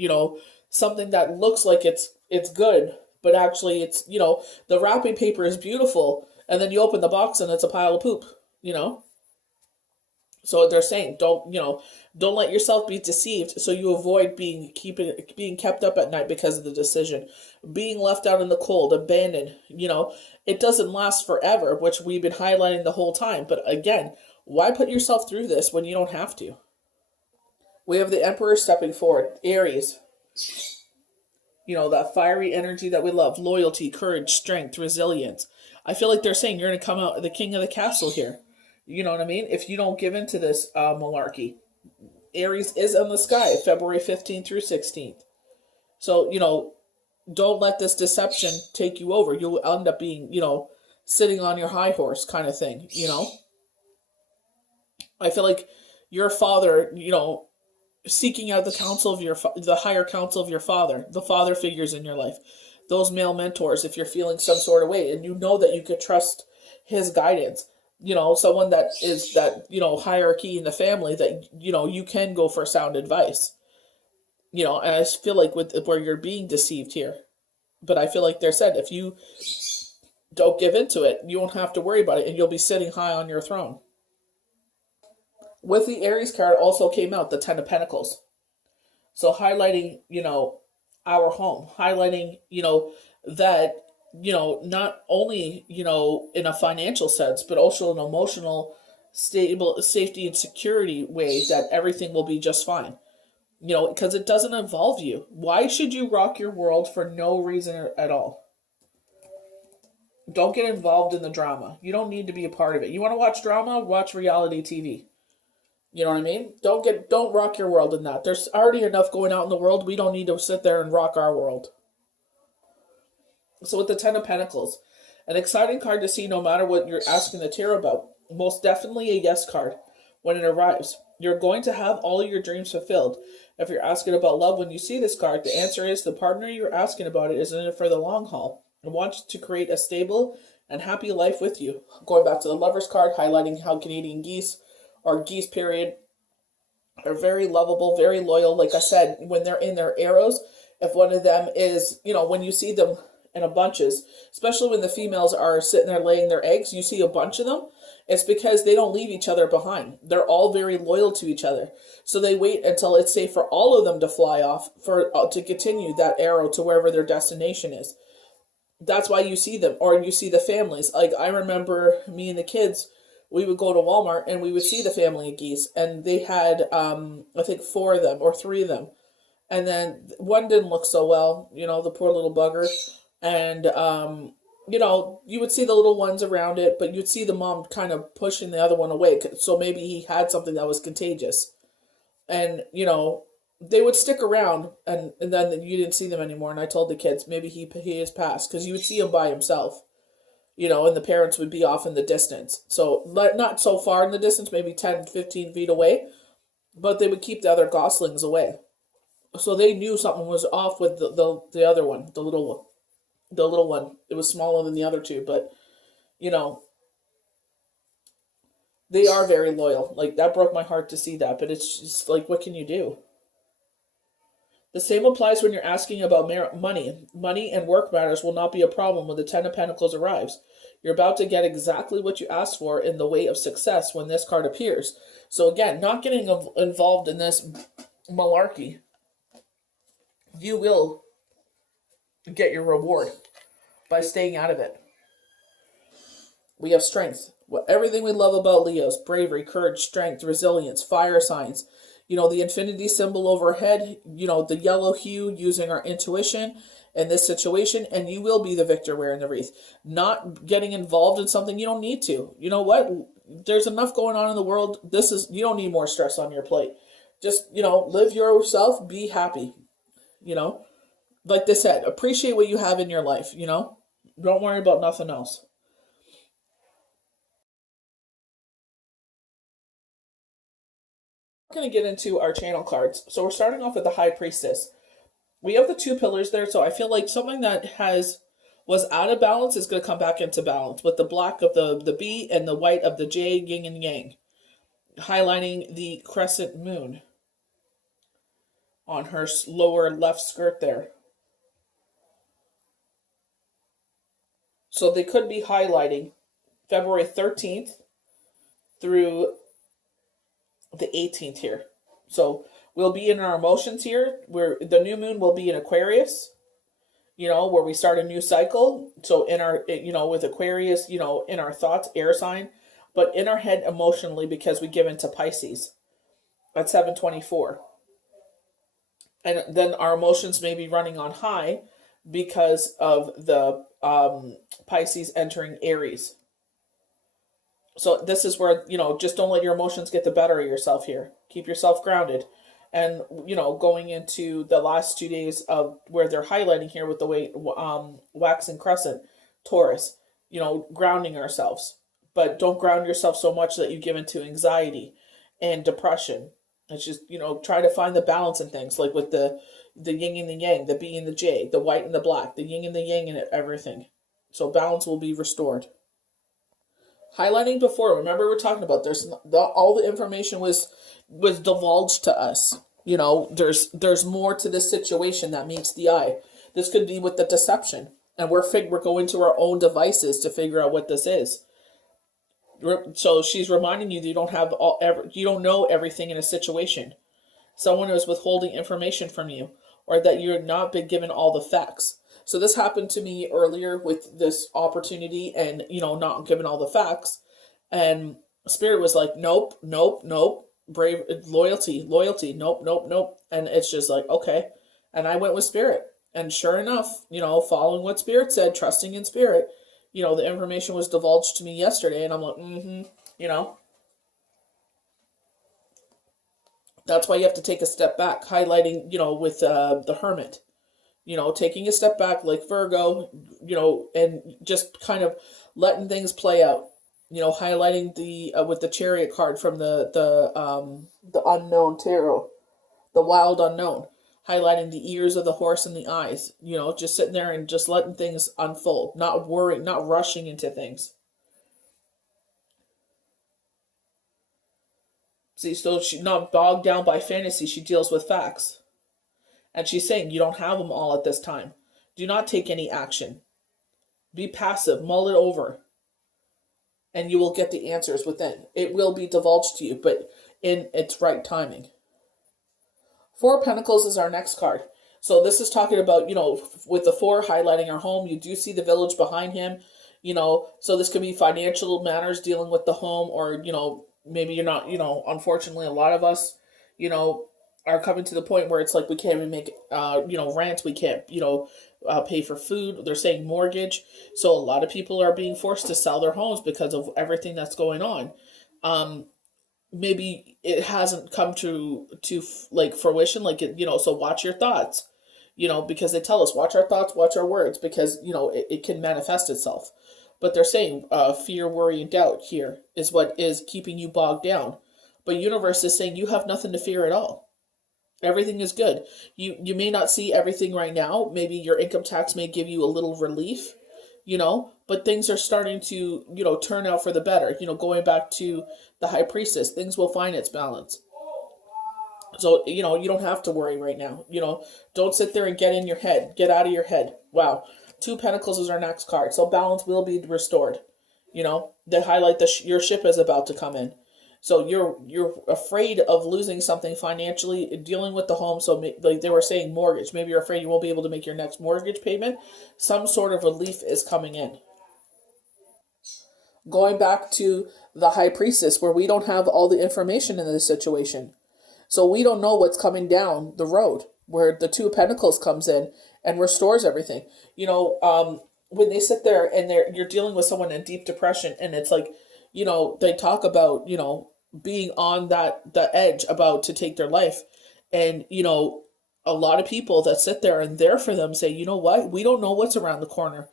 something that looks like it's good, but actually it's, the wrapping paper is beautiful, and then you open the box and it's a pile of poop, So they're saying don't let yourself be deceived, so you avoid being kept up at night because of the decision, being left out in the cold, abandoned. It doesn't last forever, which we've been highlighting the whole time. But again, why put yourself through this when you don't have to? We have the Emperor stepping forward, Aries. That fiery energy that we love, loyalty, courage, strength, resilience. I feel like they're saying you're going to come out the king of the castle here. You know what I mean? If you don't give into this malarkey. Aries is in the sky, February 15th through 16th. So, don't let this deception take you over. You'll end up being, sitting on your high horse kind of thing, I feel like your father, seeking out the higher counsel of your father, the father figures in your life, those male mentors, if you're feeling some sort of way, and that you could trust his guidance, someone that is that, hierarchy in the family that, you can go for sound advice, and I feel like where you're being deceived here, but I feel like they're said, if you don't give into it, you won't have to worry about it, and you'll be sitting high on your throne. With the Aries card also came out the Ten of Pentacles. So highlighting, our home, highlighting, that, not only, in a financial sense, but also an emotional, stable, safety and security way that everything will be just fine. Because it doesn't involve you. Why should you rock your world for no reason at all? Don't get involved in the drama. You don't need to be a part of it. You want to watch drama? Watch reality TV. You know what I mean? Don't rock your world in that. There's already enough going out in the world. We don't need to sit there and rock our world. So with the Ten of Pentacles, an exciting card to see no matter what you're asking the tarot about. Most definitely a yes card when it arrives. You're going to have all your dreams fulfilled. If you're asking about love when you see this card, the answer is the partner you're asking about it is in it for the long haul and wants to create a stable and happy life with you. Going back to the Lover's card, highlighting how Canadian geese or geese period are very lovable, very loyal. Like I said, when they're in their arrows, if one of them is, when you see them in a bunches, especially when the females are sitting there laying their eggs, you see a bunch of them, it's because they don't leave each other behind. They're all very loyal to each other. So they wait until it's safe for all of them to fly off to continue that arrow to wherever their destination is. That's why you see them, or you see the families. Like I remember me and the kids, we would go to Walmart and we would see the family of geese, and they had, I think 4 of them or 3 of them. And then one didn't look so well, the poor little bugger. And, you would see the little ones around it, but you'd see the mom kind of pushing the other one away. So maybe he had something that was contagious. And, they would stick around, and then you didn't see them anymore. And I told the kids, maybe he has passed, because you would see him by himself, and the parents would be off in the distance. So not so far in the distance, maybe 10, 15 feet away, but they would keep the other goslings away. So they knew something was off with the other one, the little one. The little one. It was smaller than the other two, but, you know, they are very loyal. Like, that broke my heart to see that, but it's just like, what can you do? The same applies when you're asking about money. Money and work matters will not be a problem when the Ten of Pentacles arrives. You're about to get exactly what you asked for in the way of success when this card appears. So again, not getting involved in this malarkey. You will get your reward by staying out of it. We have strength. Everything we love about Leos: bravery, courage, strength, resilience, fire signs. The infinity symbol overhead, the yellow hue, using our intuition in this situation, and you will be the victor wearing the wreath. Not getting involved in something you don't need to. You know what? There's enough going on in the world. You don't need more stress on your plate. Just, live yourself, be happy. Like they said, appreciate what you have in your life, Don't worry about nothing else. We're going to get into our channel cards. So we're starting off with the High Priestess. We have the two pillars there, so I feel like something that was out of balance is going to come back into balance with the black of the B and the white of the J, yin and yang, highlighting the crescent moon on her lower left skirt there. So they could be highlighting February 13th through the 18th here. So we'll be in our emotions here, where the new moon will be in Aquarius, where we start a new cycle. So in our, with Aquarius, in our thoughts, air sign, but in our head emotionally, because we give into Pisces at 7/24. And then our emotions may be running on high because of the Pisces entering Aries. So this is where, just don't let your emotions get the better of yourself here. Keep yourself grounded. And, going into the last 2 days of where they're highlighting here with the way wax and crescent, Taurus, grounding ourselves. But don't ground yourself so much that you give into anxiety and depression. It's just, try to find the balance in things, like with the yin and the yang, the B and the J, the white and the black, the yin and the yang, and everything. So balance will be restored. Highlighting before, remember we're talking about all the information was divulged to us. There's more to this situation that meets the eye. This could be with the deception, and we're going to our own devices to figure out what this is. So she's reminding you that you don't know everything in a situation. Someone is withholding information from you, or that you're not been given all the facts. So this happened to me earlier with this opportunity, and not given all the facts, and Spirit was like, nope, brave, loyalty, nope, and it's just like, okay. And I went with Spirit, and sure enough, following what Spirit said, trusting in Spirit, the information was divulged to me yesterday, and I'm like, That's why you have to take a step back, highlighting, with the Hermit, taking a step back like Virgo, and just kind of letting things play out, highlighting the with the Chariot card from the unknown tarot, the wild unknown, highlighting the ears of the horse and the eyes, just sitting there and just letting things unfold, not worrying, not rushing into things. See, so she's not bogged down by fantasy, she deals with facts. And she's saying you don't have them all at this time. Do not take any action. Be passive, mull it over, and you will get the answers within. It will be divulged to you, but in its right timing. Four of Pentacles is our next card. So this is talking about, with the four highlighting our home, you do see the village behind him, so this could be financial matters dealing with the home, or, maybe you're not, unfortunately, a lot of us, are coming to the point where it's like we can't even make, rent. We can't, pay for food. They're saying mortgage. So a lot of people are being forced to sell their homes because of everything that's going on. maybe it hasn't come to like fruition, like it, so watch your thoughts, because they tell us watch our thoughts, watch our words, because it can manifest itself. But they're saying fear, worry, and doubt here is what is keeping you bogged down. But universe is saying you have nothing to fear at all. Everything is good. You may not see everything right now. Maybe your income tax may give you a little relief, but things are starting to, turn out for the better. Going back to the high priestess, things will find its balance. So, you don't have to worry right now. Don't sit there and get in your head. Get out of your head. Wow. Two Pentacles is our next card. So balance will be restored. They highlight your ship is about to come in. So you're afraid of losing something financially, dealing with the home. So like they were saying mortgage. Maybe you're afraid you won't be able to make your next mortgage payment. Some sort of relief is coming in. Going back to the high priestess, where we don't have all the information in this situation. So we don't know what's coming down the road, where the Two of Pentacles comes in and restores everything. When they sit there and you're dealing with someone in deep depression, and it's like, they talk about, being on the edge about to take their life. And, a lot of people that sit there and there for them say, you know what, we don't know what's around the corner.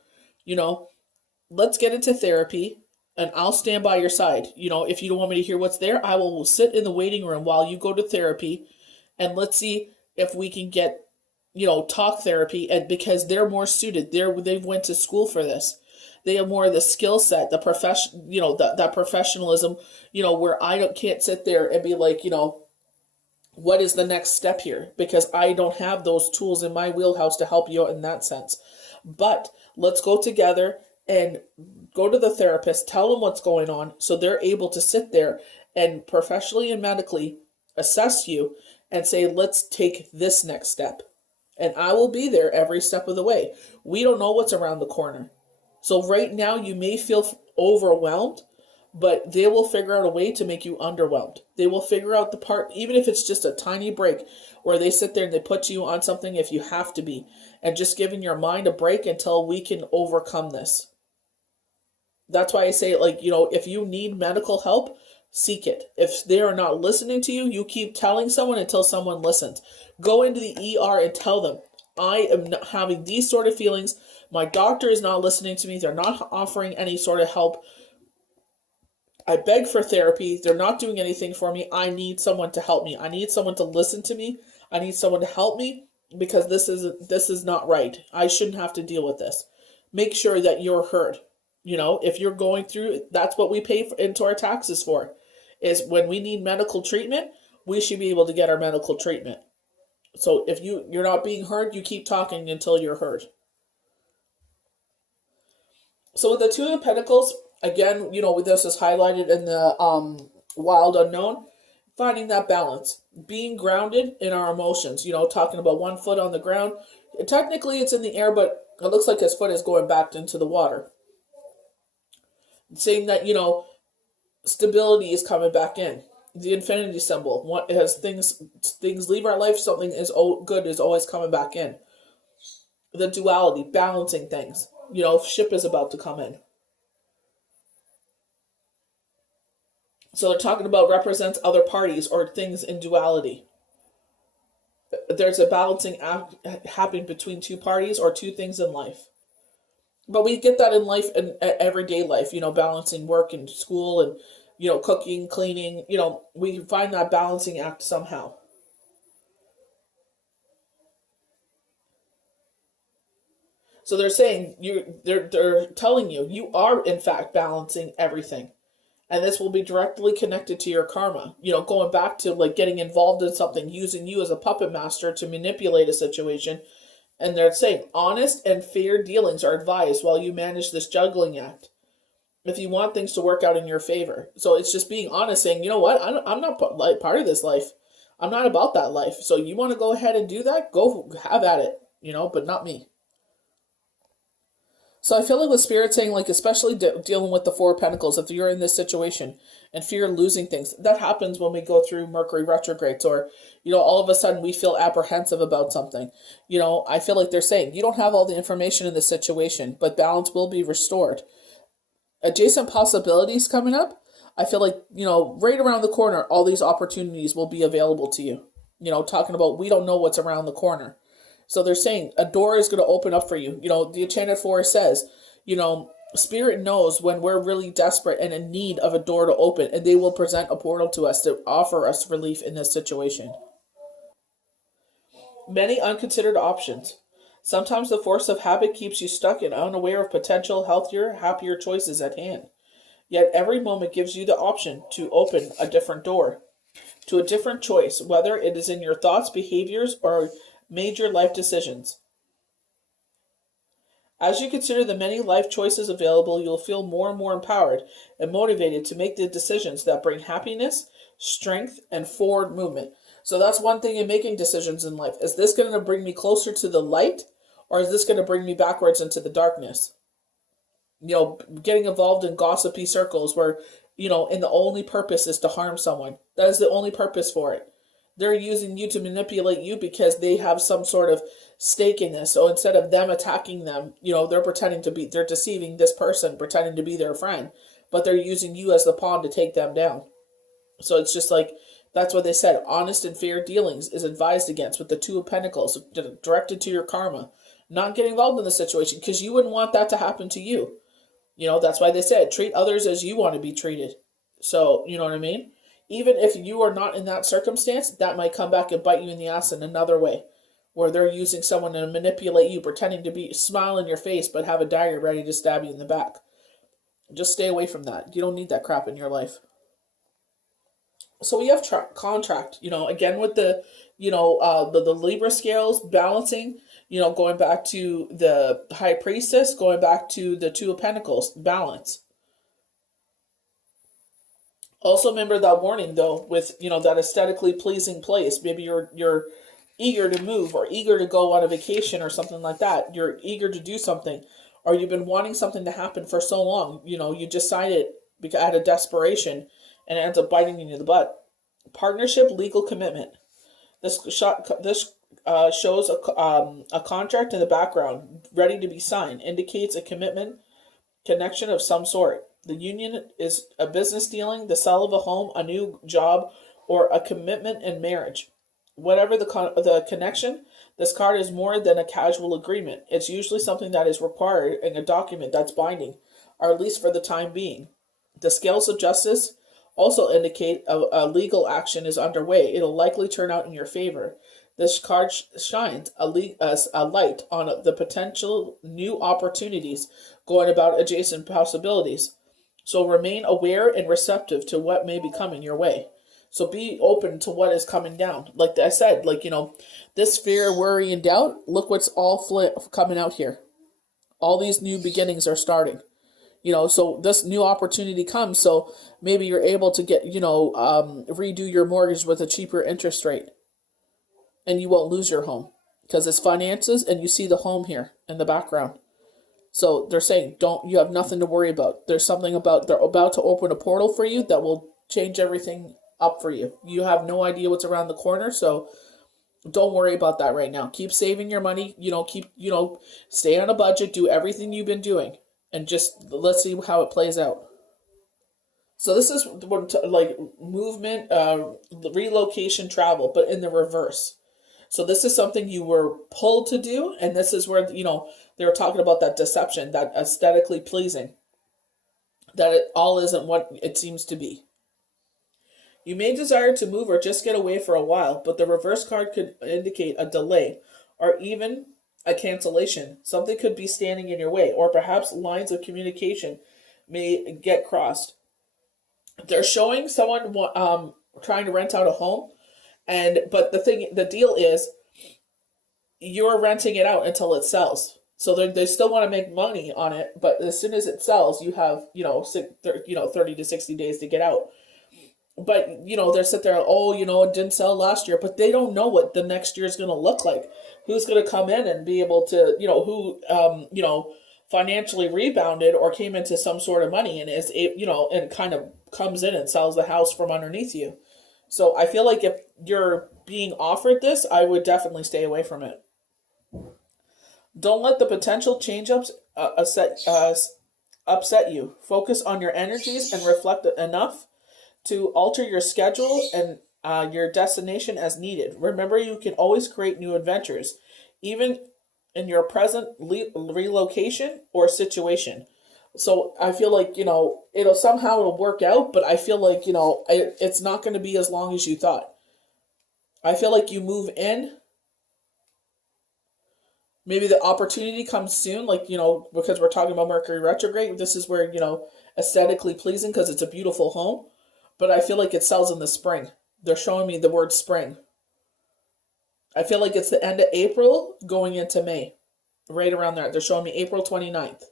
Let's get into therapy. And I'll stand by your side. If you don't want me to hear what's there, I will sit in the waiting room while you go to therapy. And let's see if we can get, talk therapy. And because they're more suited, they've went to school for this. They have more of the skill set, the profession, that professionalism, where can't sit there and be like, what is the next step here? Because I don't have those tools in my wheelhouse to help you out in that sense. But let's go together and go to the therapist, tell them what's going on, so they're able to sit there and professionally and medically assess you and say, let's take this next step. And I will be there every step of the way. We don't know what's around the corner. So right now you may feel overwhelmed, but they will figure out a way to make you underwhelmed. They will figure out the part, even if it's just a tiny break, where they sit there and they put you on something if you have to be, and just giving your mind a break until we can overcome this. That's why I say, if you need medical help, seek it. If they are not listening to you, you keep telling someone until someone listens. Go into the ER and tell them, I am not having these sort of feelings. My doctor is not listening to me. They're not offering any sort of help. I beg for therapy. They're not doing anything for me. I need someone to help me. I need someone to listen to me. I need someone to help me, because this is not right. I shouldn't have to deal with this. Make sure that you're heard. If you're going through, that's what we pay into our taxes for, is when we need medical treatment, we should be able to get our medical treatment. So if you're not being heard, you keep talking until you're heard. So with the Two of Pentacles, again, this is highlighted in the Wild Unknown, finding that balance, being grounded in our emotions, talking about one foot on the ground. Technically it's in the air, but it looks like his foot is going back into the water. Saying that, stability is coming back in. The infinity symbol, what as things leave our life, something is good is always coming back in. The duality, balancing things. Ship is about to come in. So they're talking about represents other parties or things in duality. There's a balancing act happening between two parties or two things in life. But we get that in life, in everyday life, balancing work and school and, cooking, cleaning, we find that balancing act somehow. So they're saying, they're telling you, you are in fact balancing everything. And this will be directly connected to your karma. Going back to like getting involved in something, using you as a puppet master to manipulate a situation. And they're saying honest and fair dealings are advised while you manage this juggling act, if you want things to work out in your favor. So it's just being honest, saying, you know what, I'm not part of this life. I'm not about that life. So you want to go ahead and do that? Go have at it, but not me. So I feel like with Spirit saying, like, especially dealing with the Four of Pentacles, if you're in this situation and fear losing things, that happens when we go through Mercury retrogrades, or, all of a sudden we feel apprehensive about something. I feel like they're saying, you don't have all the information in this situation, but balance will be restored. Adjacent possibilities coming up. I feel like, right around the corner, all these opportunities will be available to you. Talking about we don't know what's around the corner. So they're saying a door is going to open up for you. The Enchanted Forest says, Spirit knows when we're really desperate and in need of a door to open, and they will present a portal to us to offer us relief in this situation. Many unconsidered options. Sometimes the force of habit keeps you stuck and unaware of potential healthier, happier choices at hand. Yet every moment gives you the option to open a different door, to a different choice, whether it is in your thoughts, behaviors, or major life decisions. As you consider the many life choices available, you'll feel more and more empowered and motivated to make the decisions that bring happiness, strength, and forward movement. So that's one thing in making decisions in life. Is this going to bring me closer to the light, or is this going to bring me backwards into the darkness? Getting involved in gossipy circles where, and the only purpose is to harm someone. That is the only purpose for it. They're using you to manipulate you because they have some sort of stake in this. So instead of them attacking them, they're deceiving this person, pretending to be their friend, but they're using you as the pawn to take them down. So it's just like, that's what they said. Honest and fair dealings is advised against with the Two of Pentacles, directed to your karma. Not getting involved in the situation because you wouldn't want that to happen to you. That's why they said, treat others as you want to be treated. So, you know what I mean? Even if you are not in that circumstance, that might come back and bite you in the ass in another way, where they're using someone to manipulate you, pretending to smile in your face, but have a dagger ready to stab you in the back. Just stay away from that. You don't need that crap in your life. So we have contract, again with the Libra scales balancing, going back to the High Priestess, going back to the Two of Pentacles, balance. Also remember that warning though, with, that aesthetically pleasing place. Maybe you're eager to move or eager to go on a vacation or something like that. You're eager to do something, or you've been wanting something to happen for so long. You decided out of desperation, and it ends up biting you in the butt. Partnership, legal commitment. This shows a contract in the background ready to be signed. Indicates a commitment, connection of some sort. The union is a business dealing, the sale of a home, a new job, or a commitment in marriage. Whatever the connection, this card is more than a casual agreement. It's usually something that is required in a document that's binding, or at least for the time being. The scales of justice also indicate a legal action is underway. It'll likely turn out in your favor. This card shines a light on the potential new opportunities going about adjacent possibilities. So remain aware and receptive to what may be coming your way. So be open to what is coming down. Like I said, this fear, worry, and doubt, look what's all coming out here. All these new beginnings are starting. So this new opportunity comes. So maybe you're able to get, redo your mortgage with a cheaper interest rate. And you won't lose your home because it's finances, and you see the home here in the background. So they're saying, you have nothing to worry about. There's something they're about to open a portal for you that will change everything up for you. You have no idea what's around the corner, so don't worry about that right now. Keep saving your money, stay on a budget, do everything you've been doing, and just let's see how it plays out. So this is like movement, relocation, travel, but in the reverse. So this is something you were pulled to do, and this is where, they were talking about that deception, that aesthetically pleasing, that it all isn't what it seems to be. You may desire to move or just get away for a while, but the reverse card could indicate a delay or even a cancellation. Something could be standing in your way, or perhaps lines of communication may get crossed. They're showing someone trying to rent out a home, but the deal is you're renting it out until it sells. So they still want to make money on it, but as soon as it sells, you have 30 to 60 days to get out. But they're sitting there, it didn't sell last year, but they don't know what the next year is going to look like. Who's going to come in and be able to, who financially rebounded or came into some sort of money and is, and kind of comes in and sells the house from underneath you. So I feel like if you're being offered this, I would definitely stay away from it. Don't let the potential change-ups upset you. Focus on your energies and reflect enough to alter your schedule and your destination as needed. Remember, you can always create new adventures, even in your present relocation or situation. So I feel like, it'll work out, but I feel like, it's not going to be as long as you thought. I feel like you move in. Maybe the opportunity comes soon, like, because we're talking about Mercury retrograde. This is where, aesthetically pleasing because it's a beautiful home. But I feel like it sells in the spring. They're showing me the word spring. I feel like it's the end of April going into May. Right around there. They're showing me April 29th.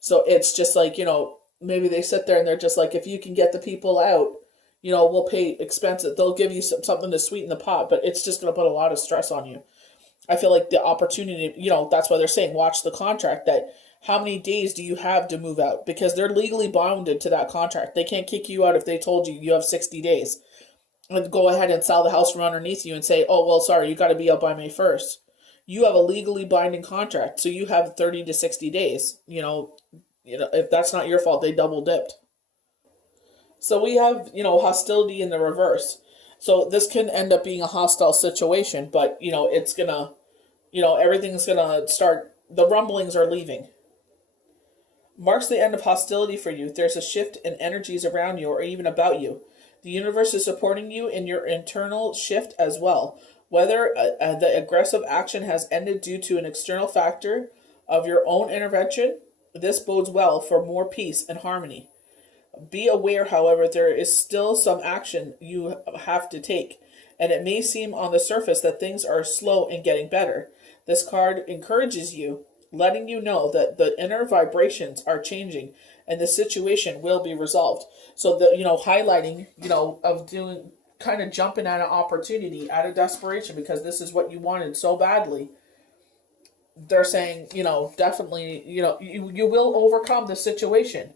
So it's just like, maybe they sit there and they're just like, if you can get the people out, we'll pay expensive. They'll give you something to sweeten the pot, but it's just going to put a lot of stress on you. I feel like the opportunity, that's why they're saying watch the contract, that how many days do you have to move out? Because they're legally bounded to that contract. They can't kick you out if they told you you have 60 days. And go ahead and sell the house from underneath you and say, oh, well, sorry, you got to be out by May 1st. You have a legally binding contract, so you have 30 to 60 days. If that's not your fault, they double dipped. So we have, hostility in the reverse. So this can end up being a hostile situation, but, it's going to, everything's going to start, the rumblings are leaving. Marks the end of hostility for you. There's a shift in energies around you or even about you. The universe is supporting you in your internal shift as well. Whether the aggressive action has ended due to an external factor of your own intervention, this bodes well for more peace and harmony. Be aware, however, there is still some action you have to take, and it may seem on the surface that things are slow in getting better. This card encourages you, letting you know that the inner vibrations are changing and the situation will be resolved. So highlighting, of doing, kind of jumping at an opportunity out of desperation because this is what you wanted so badly. They're saying, definitely, you will overcome the situation.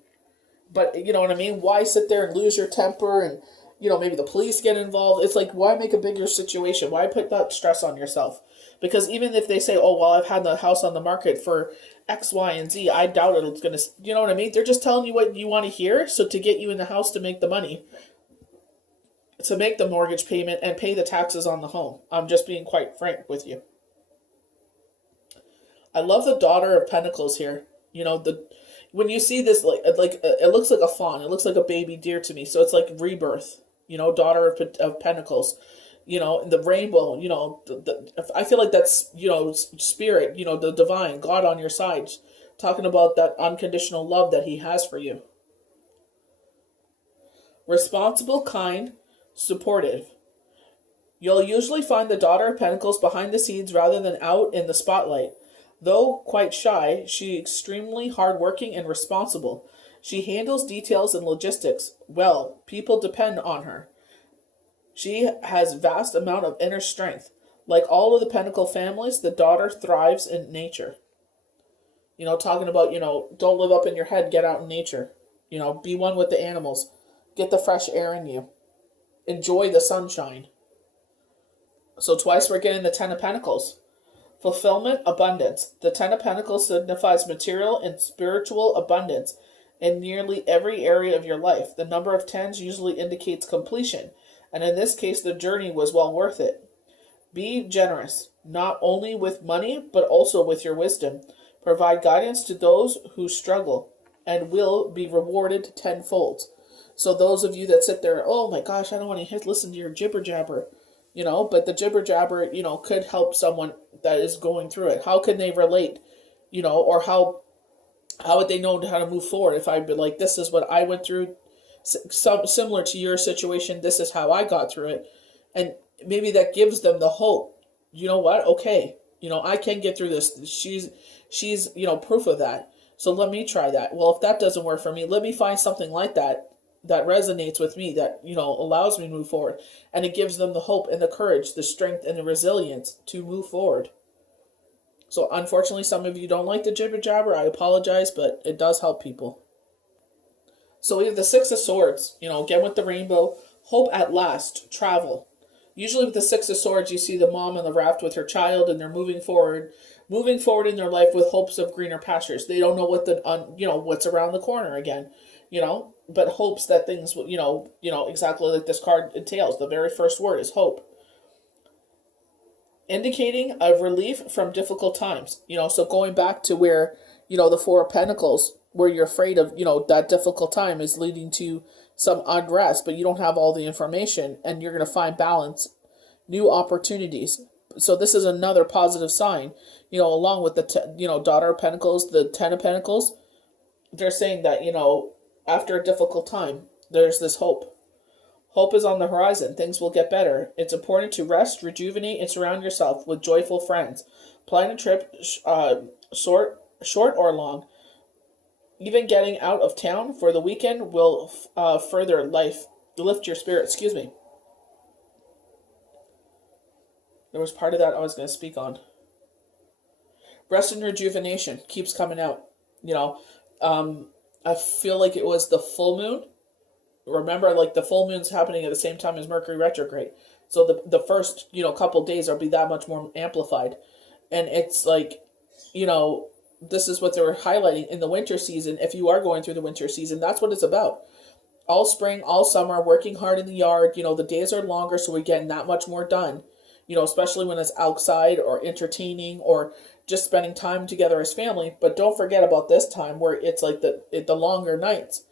But, you know what I mean? Why sit there and lose your temper and, maybe the police get involved? It's like, why make a bigger situation? Why put that stress on yourself? Because even if they say, oh, well, I've had the house on the market for X, Y, and Z, I doubt it's going to, you know what I mean? They're just telling you what you want to hear. So to get you in the house to make the money, to make the mortgage payment and pay the taxes on the home. I'm just being quite frank with you. I love the Daughter of Pentacles here. When you see this, like it looks like a fawn. It looks like a baby deer to me. So it's like rebirth. Daughter of Pentacles. The rainbow. I feel like that's spirit. The divine God on your side, talking about that unconditional love that He has for you. Responsible, kind, supportive. You'll usually find the Daughter of Pentacles behind the scenes rather than out in the spotlight. Though quite shy, she's extremely hardworking and responsible. She handles details and logistics well. People depend on her. She has vast amount of inner strength. Like all of the Pentacle families, the daughter thrives in nature. Talking about, don't live up in your head, get out in nature. Be one with the animals. Get the fresh air in you. Enjoy the sunshine. So twice we're getting the Ten of Pentacles. Fulfillment, abundance. The Ten of Pentacles signifies material and spiritual abundance in nearly every area of your life. The number of tens usually indicates completion, and in this case, the journey was well worth it. Be generous, not only with money, but also with your wisdom. Provide guidance to those who struggle, and will be rewarded tenfold. So those of you that sit there, oh my gosh, I don't want to listen to your jibber jabber. But the jibber jabber, could help someone that is going through it. How can they relate, or how would they know how to move forward? If I'd be like, this is what I went through, similar to your situation, this is how I got through it. And maybe that gives them the hope. You know what? Okay, I can get through this. She's proof of that. So let me try that. Well, if that doesn't work for me, let me find something like that resonates with me, that, allows me to move forward. And it gives them the hope and the courage, the strength and the resilience to move forward. So unfortunately, some of you don't like the jibber jabber. I apologize, but it does help people. So we have the Six of Swords, again with the rainbow, hope at last, travel. Usually with the Six of Swords, you see the mom on the raft with her child and they're moving forward. moving forward in their life with hopes of greener pastures. They don't know what what's around the corner again, but hopes that things will, exactly like this card entails. The very first word is hope, indicating a relief from difficult times. So going back to where, the Four of Pentacles, where you're afraid of, that difficult time is leading to some unrest, but you don't have all the information, and you're going to find balance, new opportunities. So this is another positive sign, along with the, Daughter of Pentacles, the Ten of Pentacles. They're saying that, after a difficult time, there's this hope. Hope is on the horizon. Things will get better. It's important to rest, rejuvenate, and surround yourself with joyful friends. Plan a trip, short or long. Even getting out of town for the weekend will further lift your spirit. Excuse me. There was part of that I was going to speak on. Rest and rejuvenation keeps coming out. I feel like it was the full moon. Remember, like, the full moon's happening at the same time as Mercury retrograde. So the first, couple days will be that much more amplified. And it's like, this is what they were highlighting in the winter season. If you are going through the winter season, that's what it's about. All spring, all summer, working hard in the yard. The days are longer, so we're getting that much more done. Especially when it's outside or entertaining or just spending time together as family. But don't forget about this time where it's like the longer nights.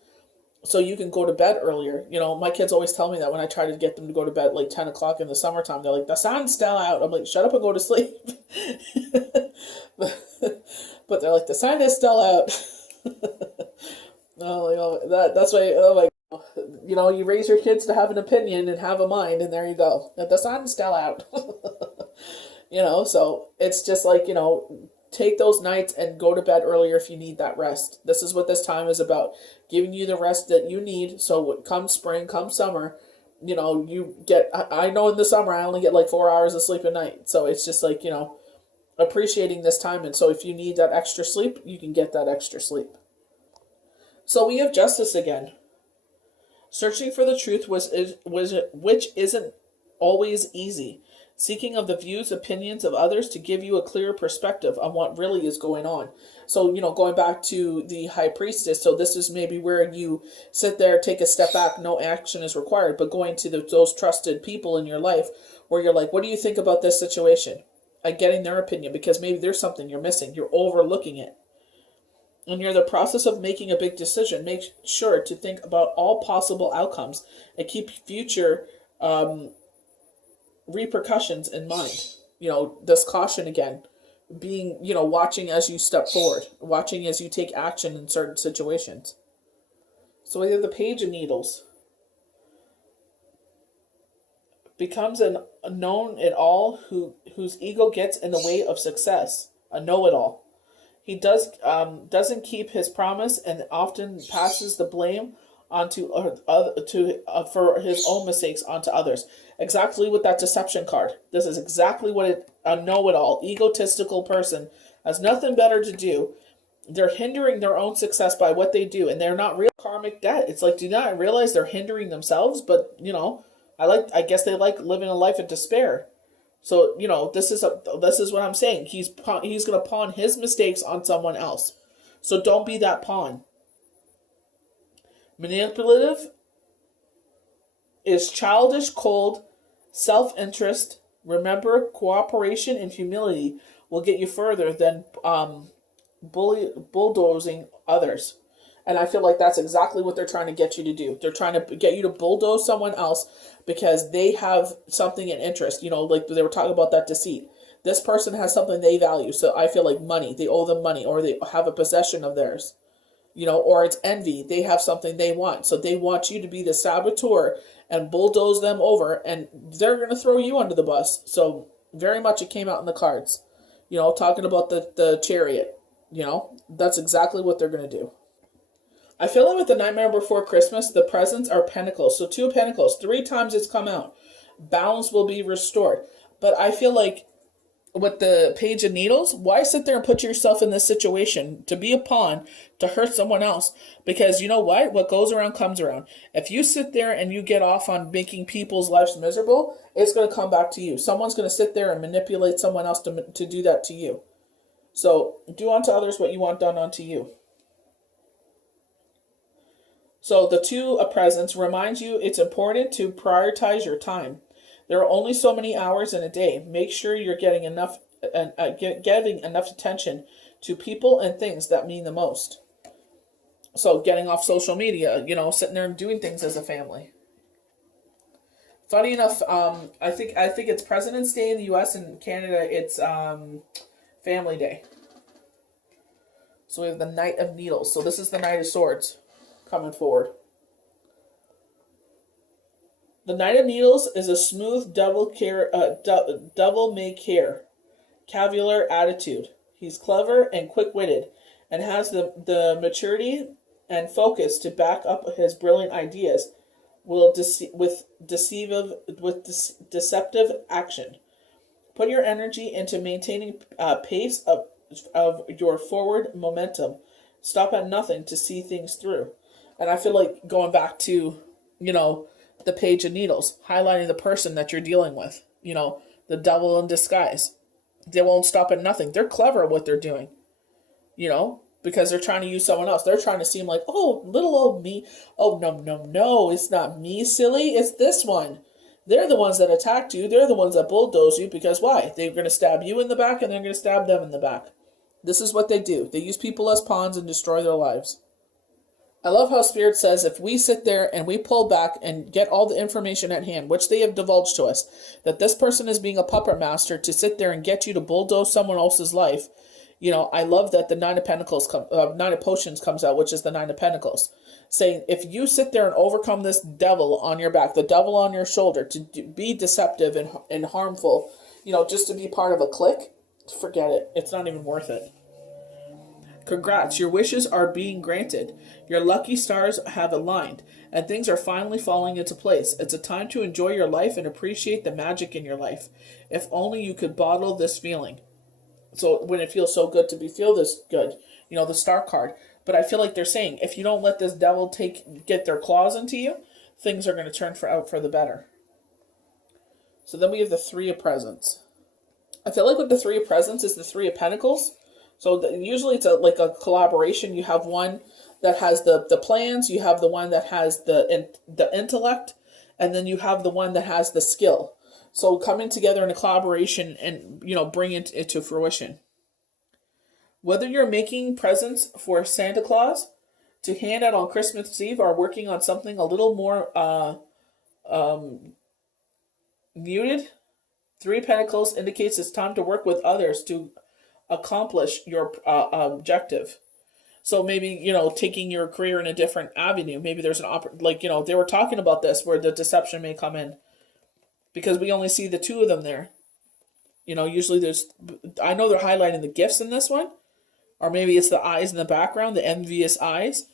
So you can go to bed earlier. My kids always tell me that when I try to get them to go to bed like 10 o'clock in the summertime, they're like, the sun's still out. I'm like, shut up and go to sleep. But they're like, the sun is still out. That's why, you raise your kids to have an opinion and have a mind, and there you go. The sun's still out. So it's just like, take those nights and go to bed earlier if you need that rest. This is what this time is about, giving you the rest that you need. So come spring, come summer, you get, I know in the summer I only get like 4 hours of sleep a night. So it's just like, appreciating this time. And so if you need that extra sleep, you can get that extra sleep. So we have Justice again. Searching for the truth which isn't always easy. Seeking of the views, opinions of others to give you a clearer perspective on what really is going on. So, going back to the High Priestess, so this is maybe where you sit there, take a step back, no action is required, but going to those trusted people in your life where you're like, what do you think about this situation? And getting their opinion, because maybe there's something you're missing. You're overlooking it. And you're in the process of making a big decision. Make sure to think about all possible outcomes and keep future repercussions in mind. This caution again, being, watching as you step forward, watching as you take action in certain situations. So we have the Page of Needles. Becomes a known-it-all whose ego gets in the way of success. A know-it-all. He doesn't keep his promise and often passes the blame onto for his own mistakes onto others. Exactly with that deception card. This is exactly what a know-it-all, egotistical person has nothing better to do. They're hindering their own success by what they do, and they're not real karmic debt. It's like, do you not realize they're hindering themselves? But I guess they like living a life of despair. So this is what I'm saying. He's going to pawn his mistakes on someone else. So don't be that pawn. Manipulative is childish, cold, self-interest. Remember, cooperation and humility will get you further than bulldozing others. And I feel like that's exactly what they're trying to get you to do. They're trying to get you to bulldoze someone else because they have something in interest. Like they were talking about that deceit. This person has something they value. So I feel like money. They owe them money, or they have a possession of theirs. Or it's envy. They have something they want. So they want you to be the saboteur and bulldoze them over, and they're going to throw you under the bus. So very much it came out in the cards. Talking about the Chariot. That's exactly what they're going to do. I feel like with the Nightmare Before Christmas, the presents are Pentacles. So 2 of Pentacles, 3 times it's come out. Balance will be restored. But I feel like with the Page of Needles, why sit there and put yourself in this situation to be a pawn to hurt someone else? Because you know what goes around comes around. If you sit there and you get off on making people's lives miserable, it's going to come back to you. Someone's going to sit there and manipulate someone else to do that to you. So do unto others what you want done unto you. So the two presents reminds you it's important to prioritize your time. There are only so many hours in a day. Make sure you're getting enough giving enough attention to people and things that mean the most. So getting off social media, sitting there and doing things as a family. Funny enough, I think it's President's Day in the U.S. and Canada. It's Family Day. So we have the Knight of Needles. So this is the Knight of Swords coming forward. The Knight of Needles is a smooth, devil-may-care, cavalry attitude. He's clever and quick-witted, and has the maturity and focus to back up his brilliant ideas with deceptive action. Put your energy into maintaining pace of your forward momentum. Stop at nothing to see things through. And I feel like going back to, the Page of Needles, highlighting the person that you're dealing with, the devil in disguise. They won't stop at nothing. They're clever at what they're doing, because they're trying to use someone else. They're trying to seem like, oh, little old me. Oh, no, it's not me, silly. It's this one. They're the ones that attacked you. They're the ones that bulldozed you because why? They're going to stab you in the back and they're going to stab them in the back. This is what they do. They use people as pawns and destroy their lives. I love how Spirit says if we sit there and we pull back and get all the information at hand, which they have divulged to us, that this person is being a puppet master to sit there and get you to bulldoze someone else's life. I love that the Nine of Potions comes out, which is the Nine of Pentacles, saying if you sit there and overcome this devil on your back, the devil on your shoulder, to be deceptive and harmful, just to be part of a clique, forget it. It's not even worth it. Congrats, your wishes are being granted. Your lucky stars have aligned, and things are finally falling into place. It's a time to enjoy your life and appreciate the magic in your life. If only you could bottle this feeling. So when it feels so good to feel this good, the Star card. But I feel like they're saying, if you don't let this devil get their claws into you, things are going to turn out for the better. So then we have the Three of Presents. I feel like with the Three of Presents is the Three of Pentacles. So usually it's like a collaboration. You have one that has the plans, you have the one that has the intellect, and then you have the one that has the skill. So coming together in a collaboration and, bring it into fruition. Whether you're making presents for Santa Claus to hand out on Christmas Eve or working on something a little more muted, Three of Pentacles indicates it's time to work with others to accomplish your objective. So maybe, taking your career in a different avenue. Maybe there's they were talking about this where the deception may come in. Because we only see the two of them there. Usually I know they're highlighting the gifts in this one. Or maybe it's the eyes in the background, the envious eyes,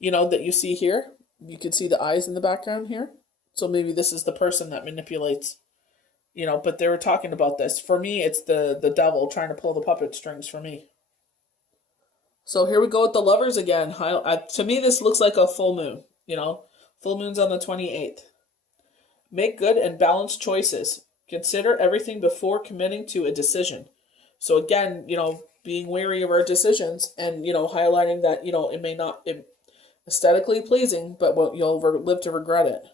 that you see here. You can see the eyes in the background here. So maybe this is the person that manipulates, but they were talking about this. For me, it's the devil trying to pull the puppet strings for me. So here we go with the Lovers again. To me, this looks like a full moon, Full moon's on the 28th. Make good and balanced choices. Consider everything before committing to a decision. So again, being wary of our decisions and, highlighting that, it may not be aesthetically pleasing, but you'll live to regret it.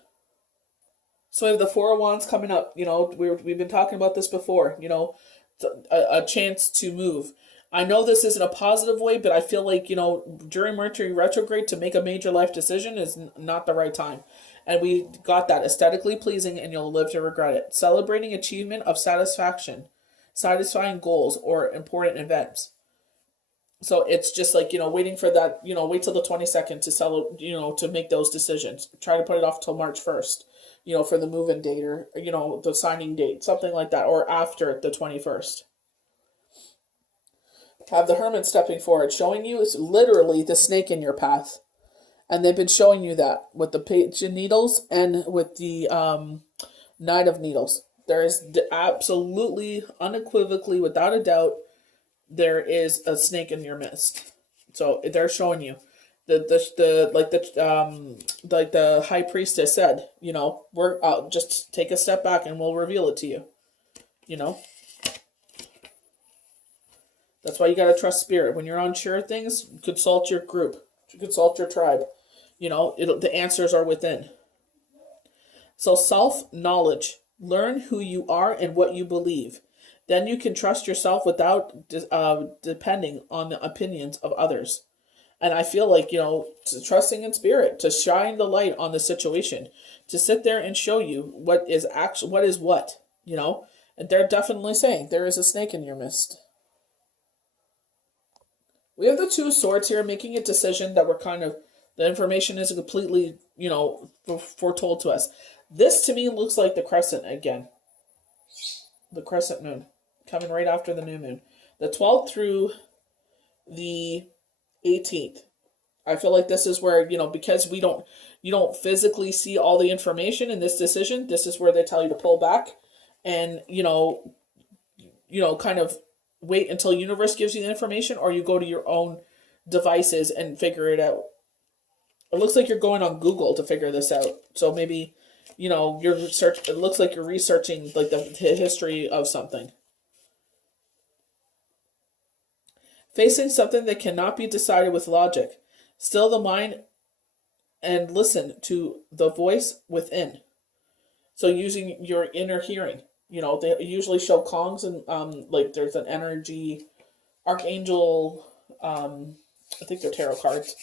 So we have the Four of Wands coming up. We've been talking about this before, a chance to move. I know this isn't a positive way, but I feel like, during Mercury retrograde to make a major life decision is not the right time. And we got that aesthetically pleasing and you'll live to regret it. Celebrating achievement of satisfaction, satisfying goals or important events. So it's just like, waiting for that, wait till the 22nd to to make those decisions. Try to put it off till March 1st, for the move-in date or, the signing date, something like that, or after the 21st. Have the Hermit stepping forward, showing you it's literally the snake in your path. And they've been showing you that with the Page of Needles and with the Knight of Needles. There is absolutely, unequivocally, without a doubt, there is a snake in your midst. So they're showing you the High Priestess said, we're just take a step back and we'll reveal it to you. That's why you got to trust spirit. When you're unsure of things, consult your group, consult your tribe. The answers are within. So self-knowledge. Learn who you are and what you believe. Then you can trust yourself without depending on the opinions of others. And I feel like, trusting in spirit to shine the light on the situation, to sit there and show you what is what. And they're definitely saying there is a snake in your midst. We have the Two of Swords here, making a decision that the information is completely, foretold to us. This to me looks like the crescent again. The crescent moon coming right after the new moon. The 12th through the 18th. I feel like this is where, because you don't physically see all the information in this decision, this is where they tell you to pull back and, kind of wait until universe gives you the information, or you go to your own devices and figure it out. It looks like you're going on Google to figure this out. So maybe, it looks like you're researching like the history of something. Facing something that cannot be decided with logic. Still the mind and listen to the voice within. So using your inner hearing. They usually show Kongs and like there's an energy archangel, I think they're tarot cards.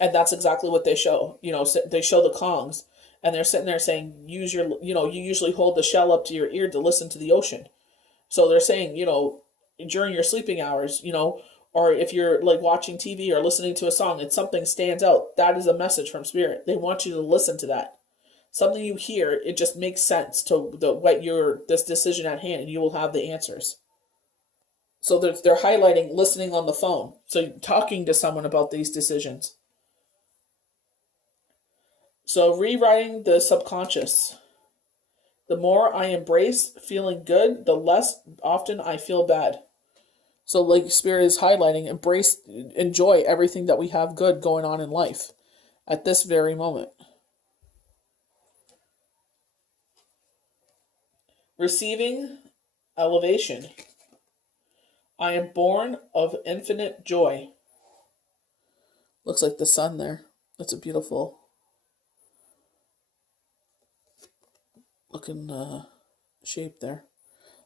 And that's exactly what they show. They show the Kongs and they're sitting there saying, use your, you usually hold the shell up to your ear to listen to the ocean. So they're saying, during your sleeping hours, or if you're like watching TV or listening to a song and something stands out, that is a message from spirit. They want you to listen to that. Something you hear, it just makes sense to this decision at hand, and you will have the answers. So they're highlighting listening on the phone. So talking to someone about these decisions. So rewriting the subconscious. The more I embrace feeling good, the less often I feel bad. So like Spirit is highlighting, enjoy everything that we have good going on in life at this very moment. Receiving elevation. I am born of infinite joy. Looks like the sun there. That's a beautiful looking shape there.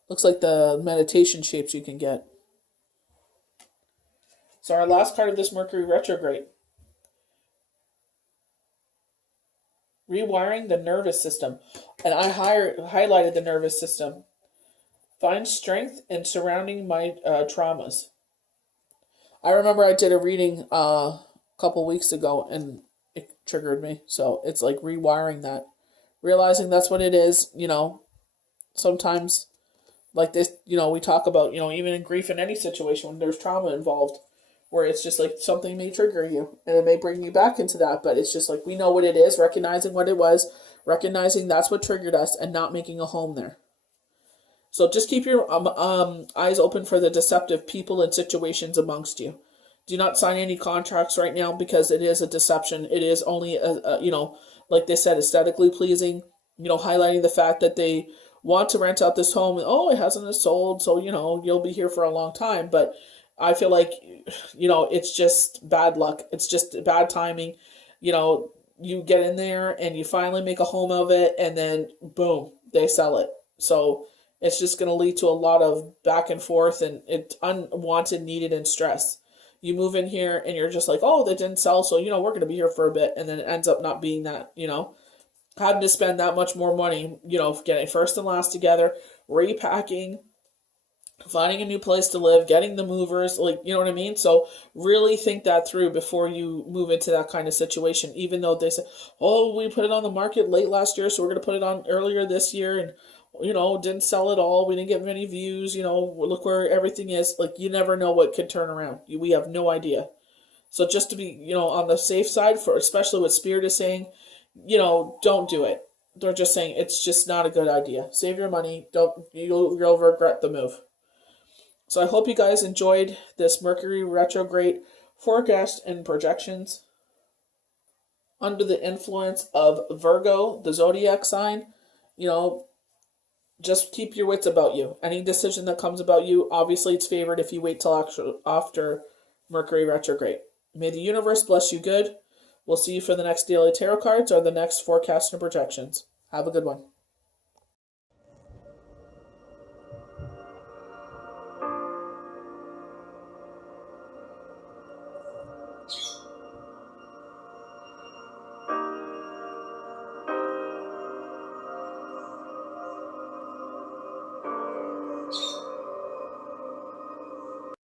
Looks like the meditation shapes you can get. So our last card of this Mercury retrograde. Rewiring the nervous system. And I highlighted the nervous system. Find strength in surrounding my traumas. I remember I did a reading a couple weeks ago and it triggered me. So it's like rewiring that. Realizing that's what it is, sometimes like this, we talk about, even in grief in any situation when there's trauma involved, where it's just like something may trigger you and it may bring you back into that, but it's just like we know what it is, recognizing what it was, recognizing that's what triggered us and not making a home there. So just keep your eyes open for the deceptive people and situations amongst you. Do not sign any contracts right now because it is a deception. It is only, like they said, aesthetically pleasing, highlighting the fact that they want to rent out this home. Oh, it hasn't sold, so, you'll be here for a long time. But I feel like, it's just bad luck. It's just bad timing. You get in there and you finally make a home of it and then boom, they sell it. So it's just going to lead to a lot of back and forth and it's unwanted, needed, and stress. You move in here and you're just like, oh, they didn't sell, so, we're going to be here for a bit. And then it ends up not being that, having to spend that much more money, getting first and last together, repacking, finding a new place to live, getting the movers, you know what I mean? So really think that through before you move into that kind of situation, even though they say, oh, we put it on the market late last year, so we're going to put it on earlier this year, and, didn't sell at all, we didn't get many views, look where everything is. You never know what could turn around. We have no idea. So just to be, on the safe side, for especially what Spirit is saying, don't do it. They're just saying it's just not a good idea. Save your money. You'll regret the move. So I hope you guys enjoyed this Mercury retrograde forecast and projections. Under the influence of Virgo, the zodiac sign, just keep your wits about you. Any decision that comes about you, obviously it's favored if you wait till after Mercury retrograde. May the universe bless you good. We'll see you for the next daily tarot cards or the next forecast and projections. Have a good one.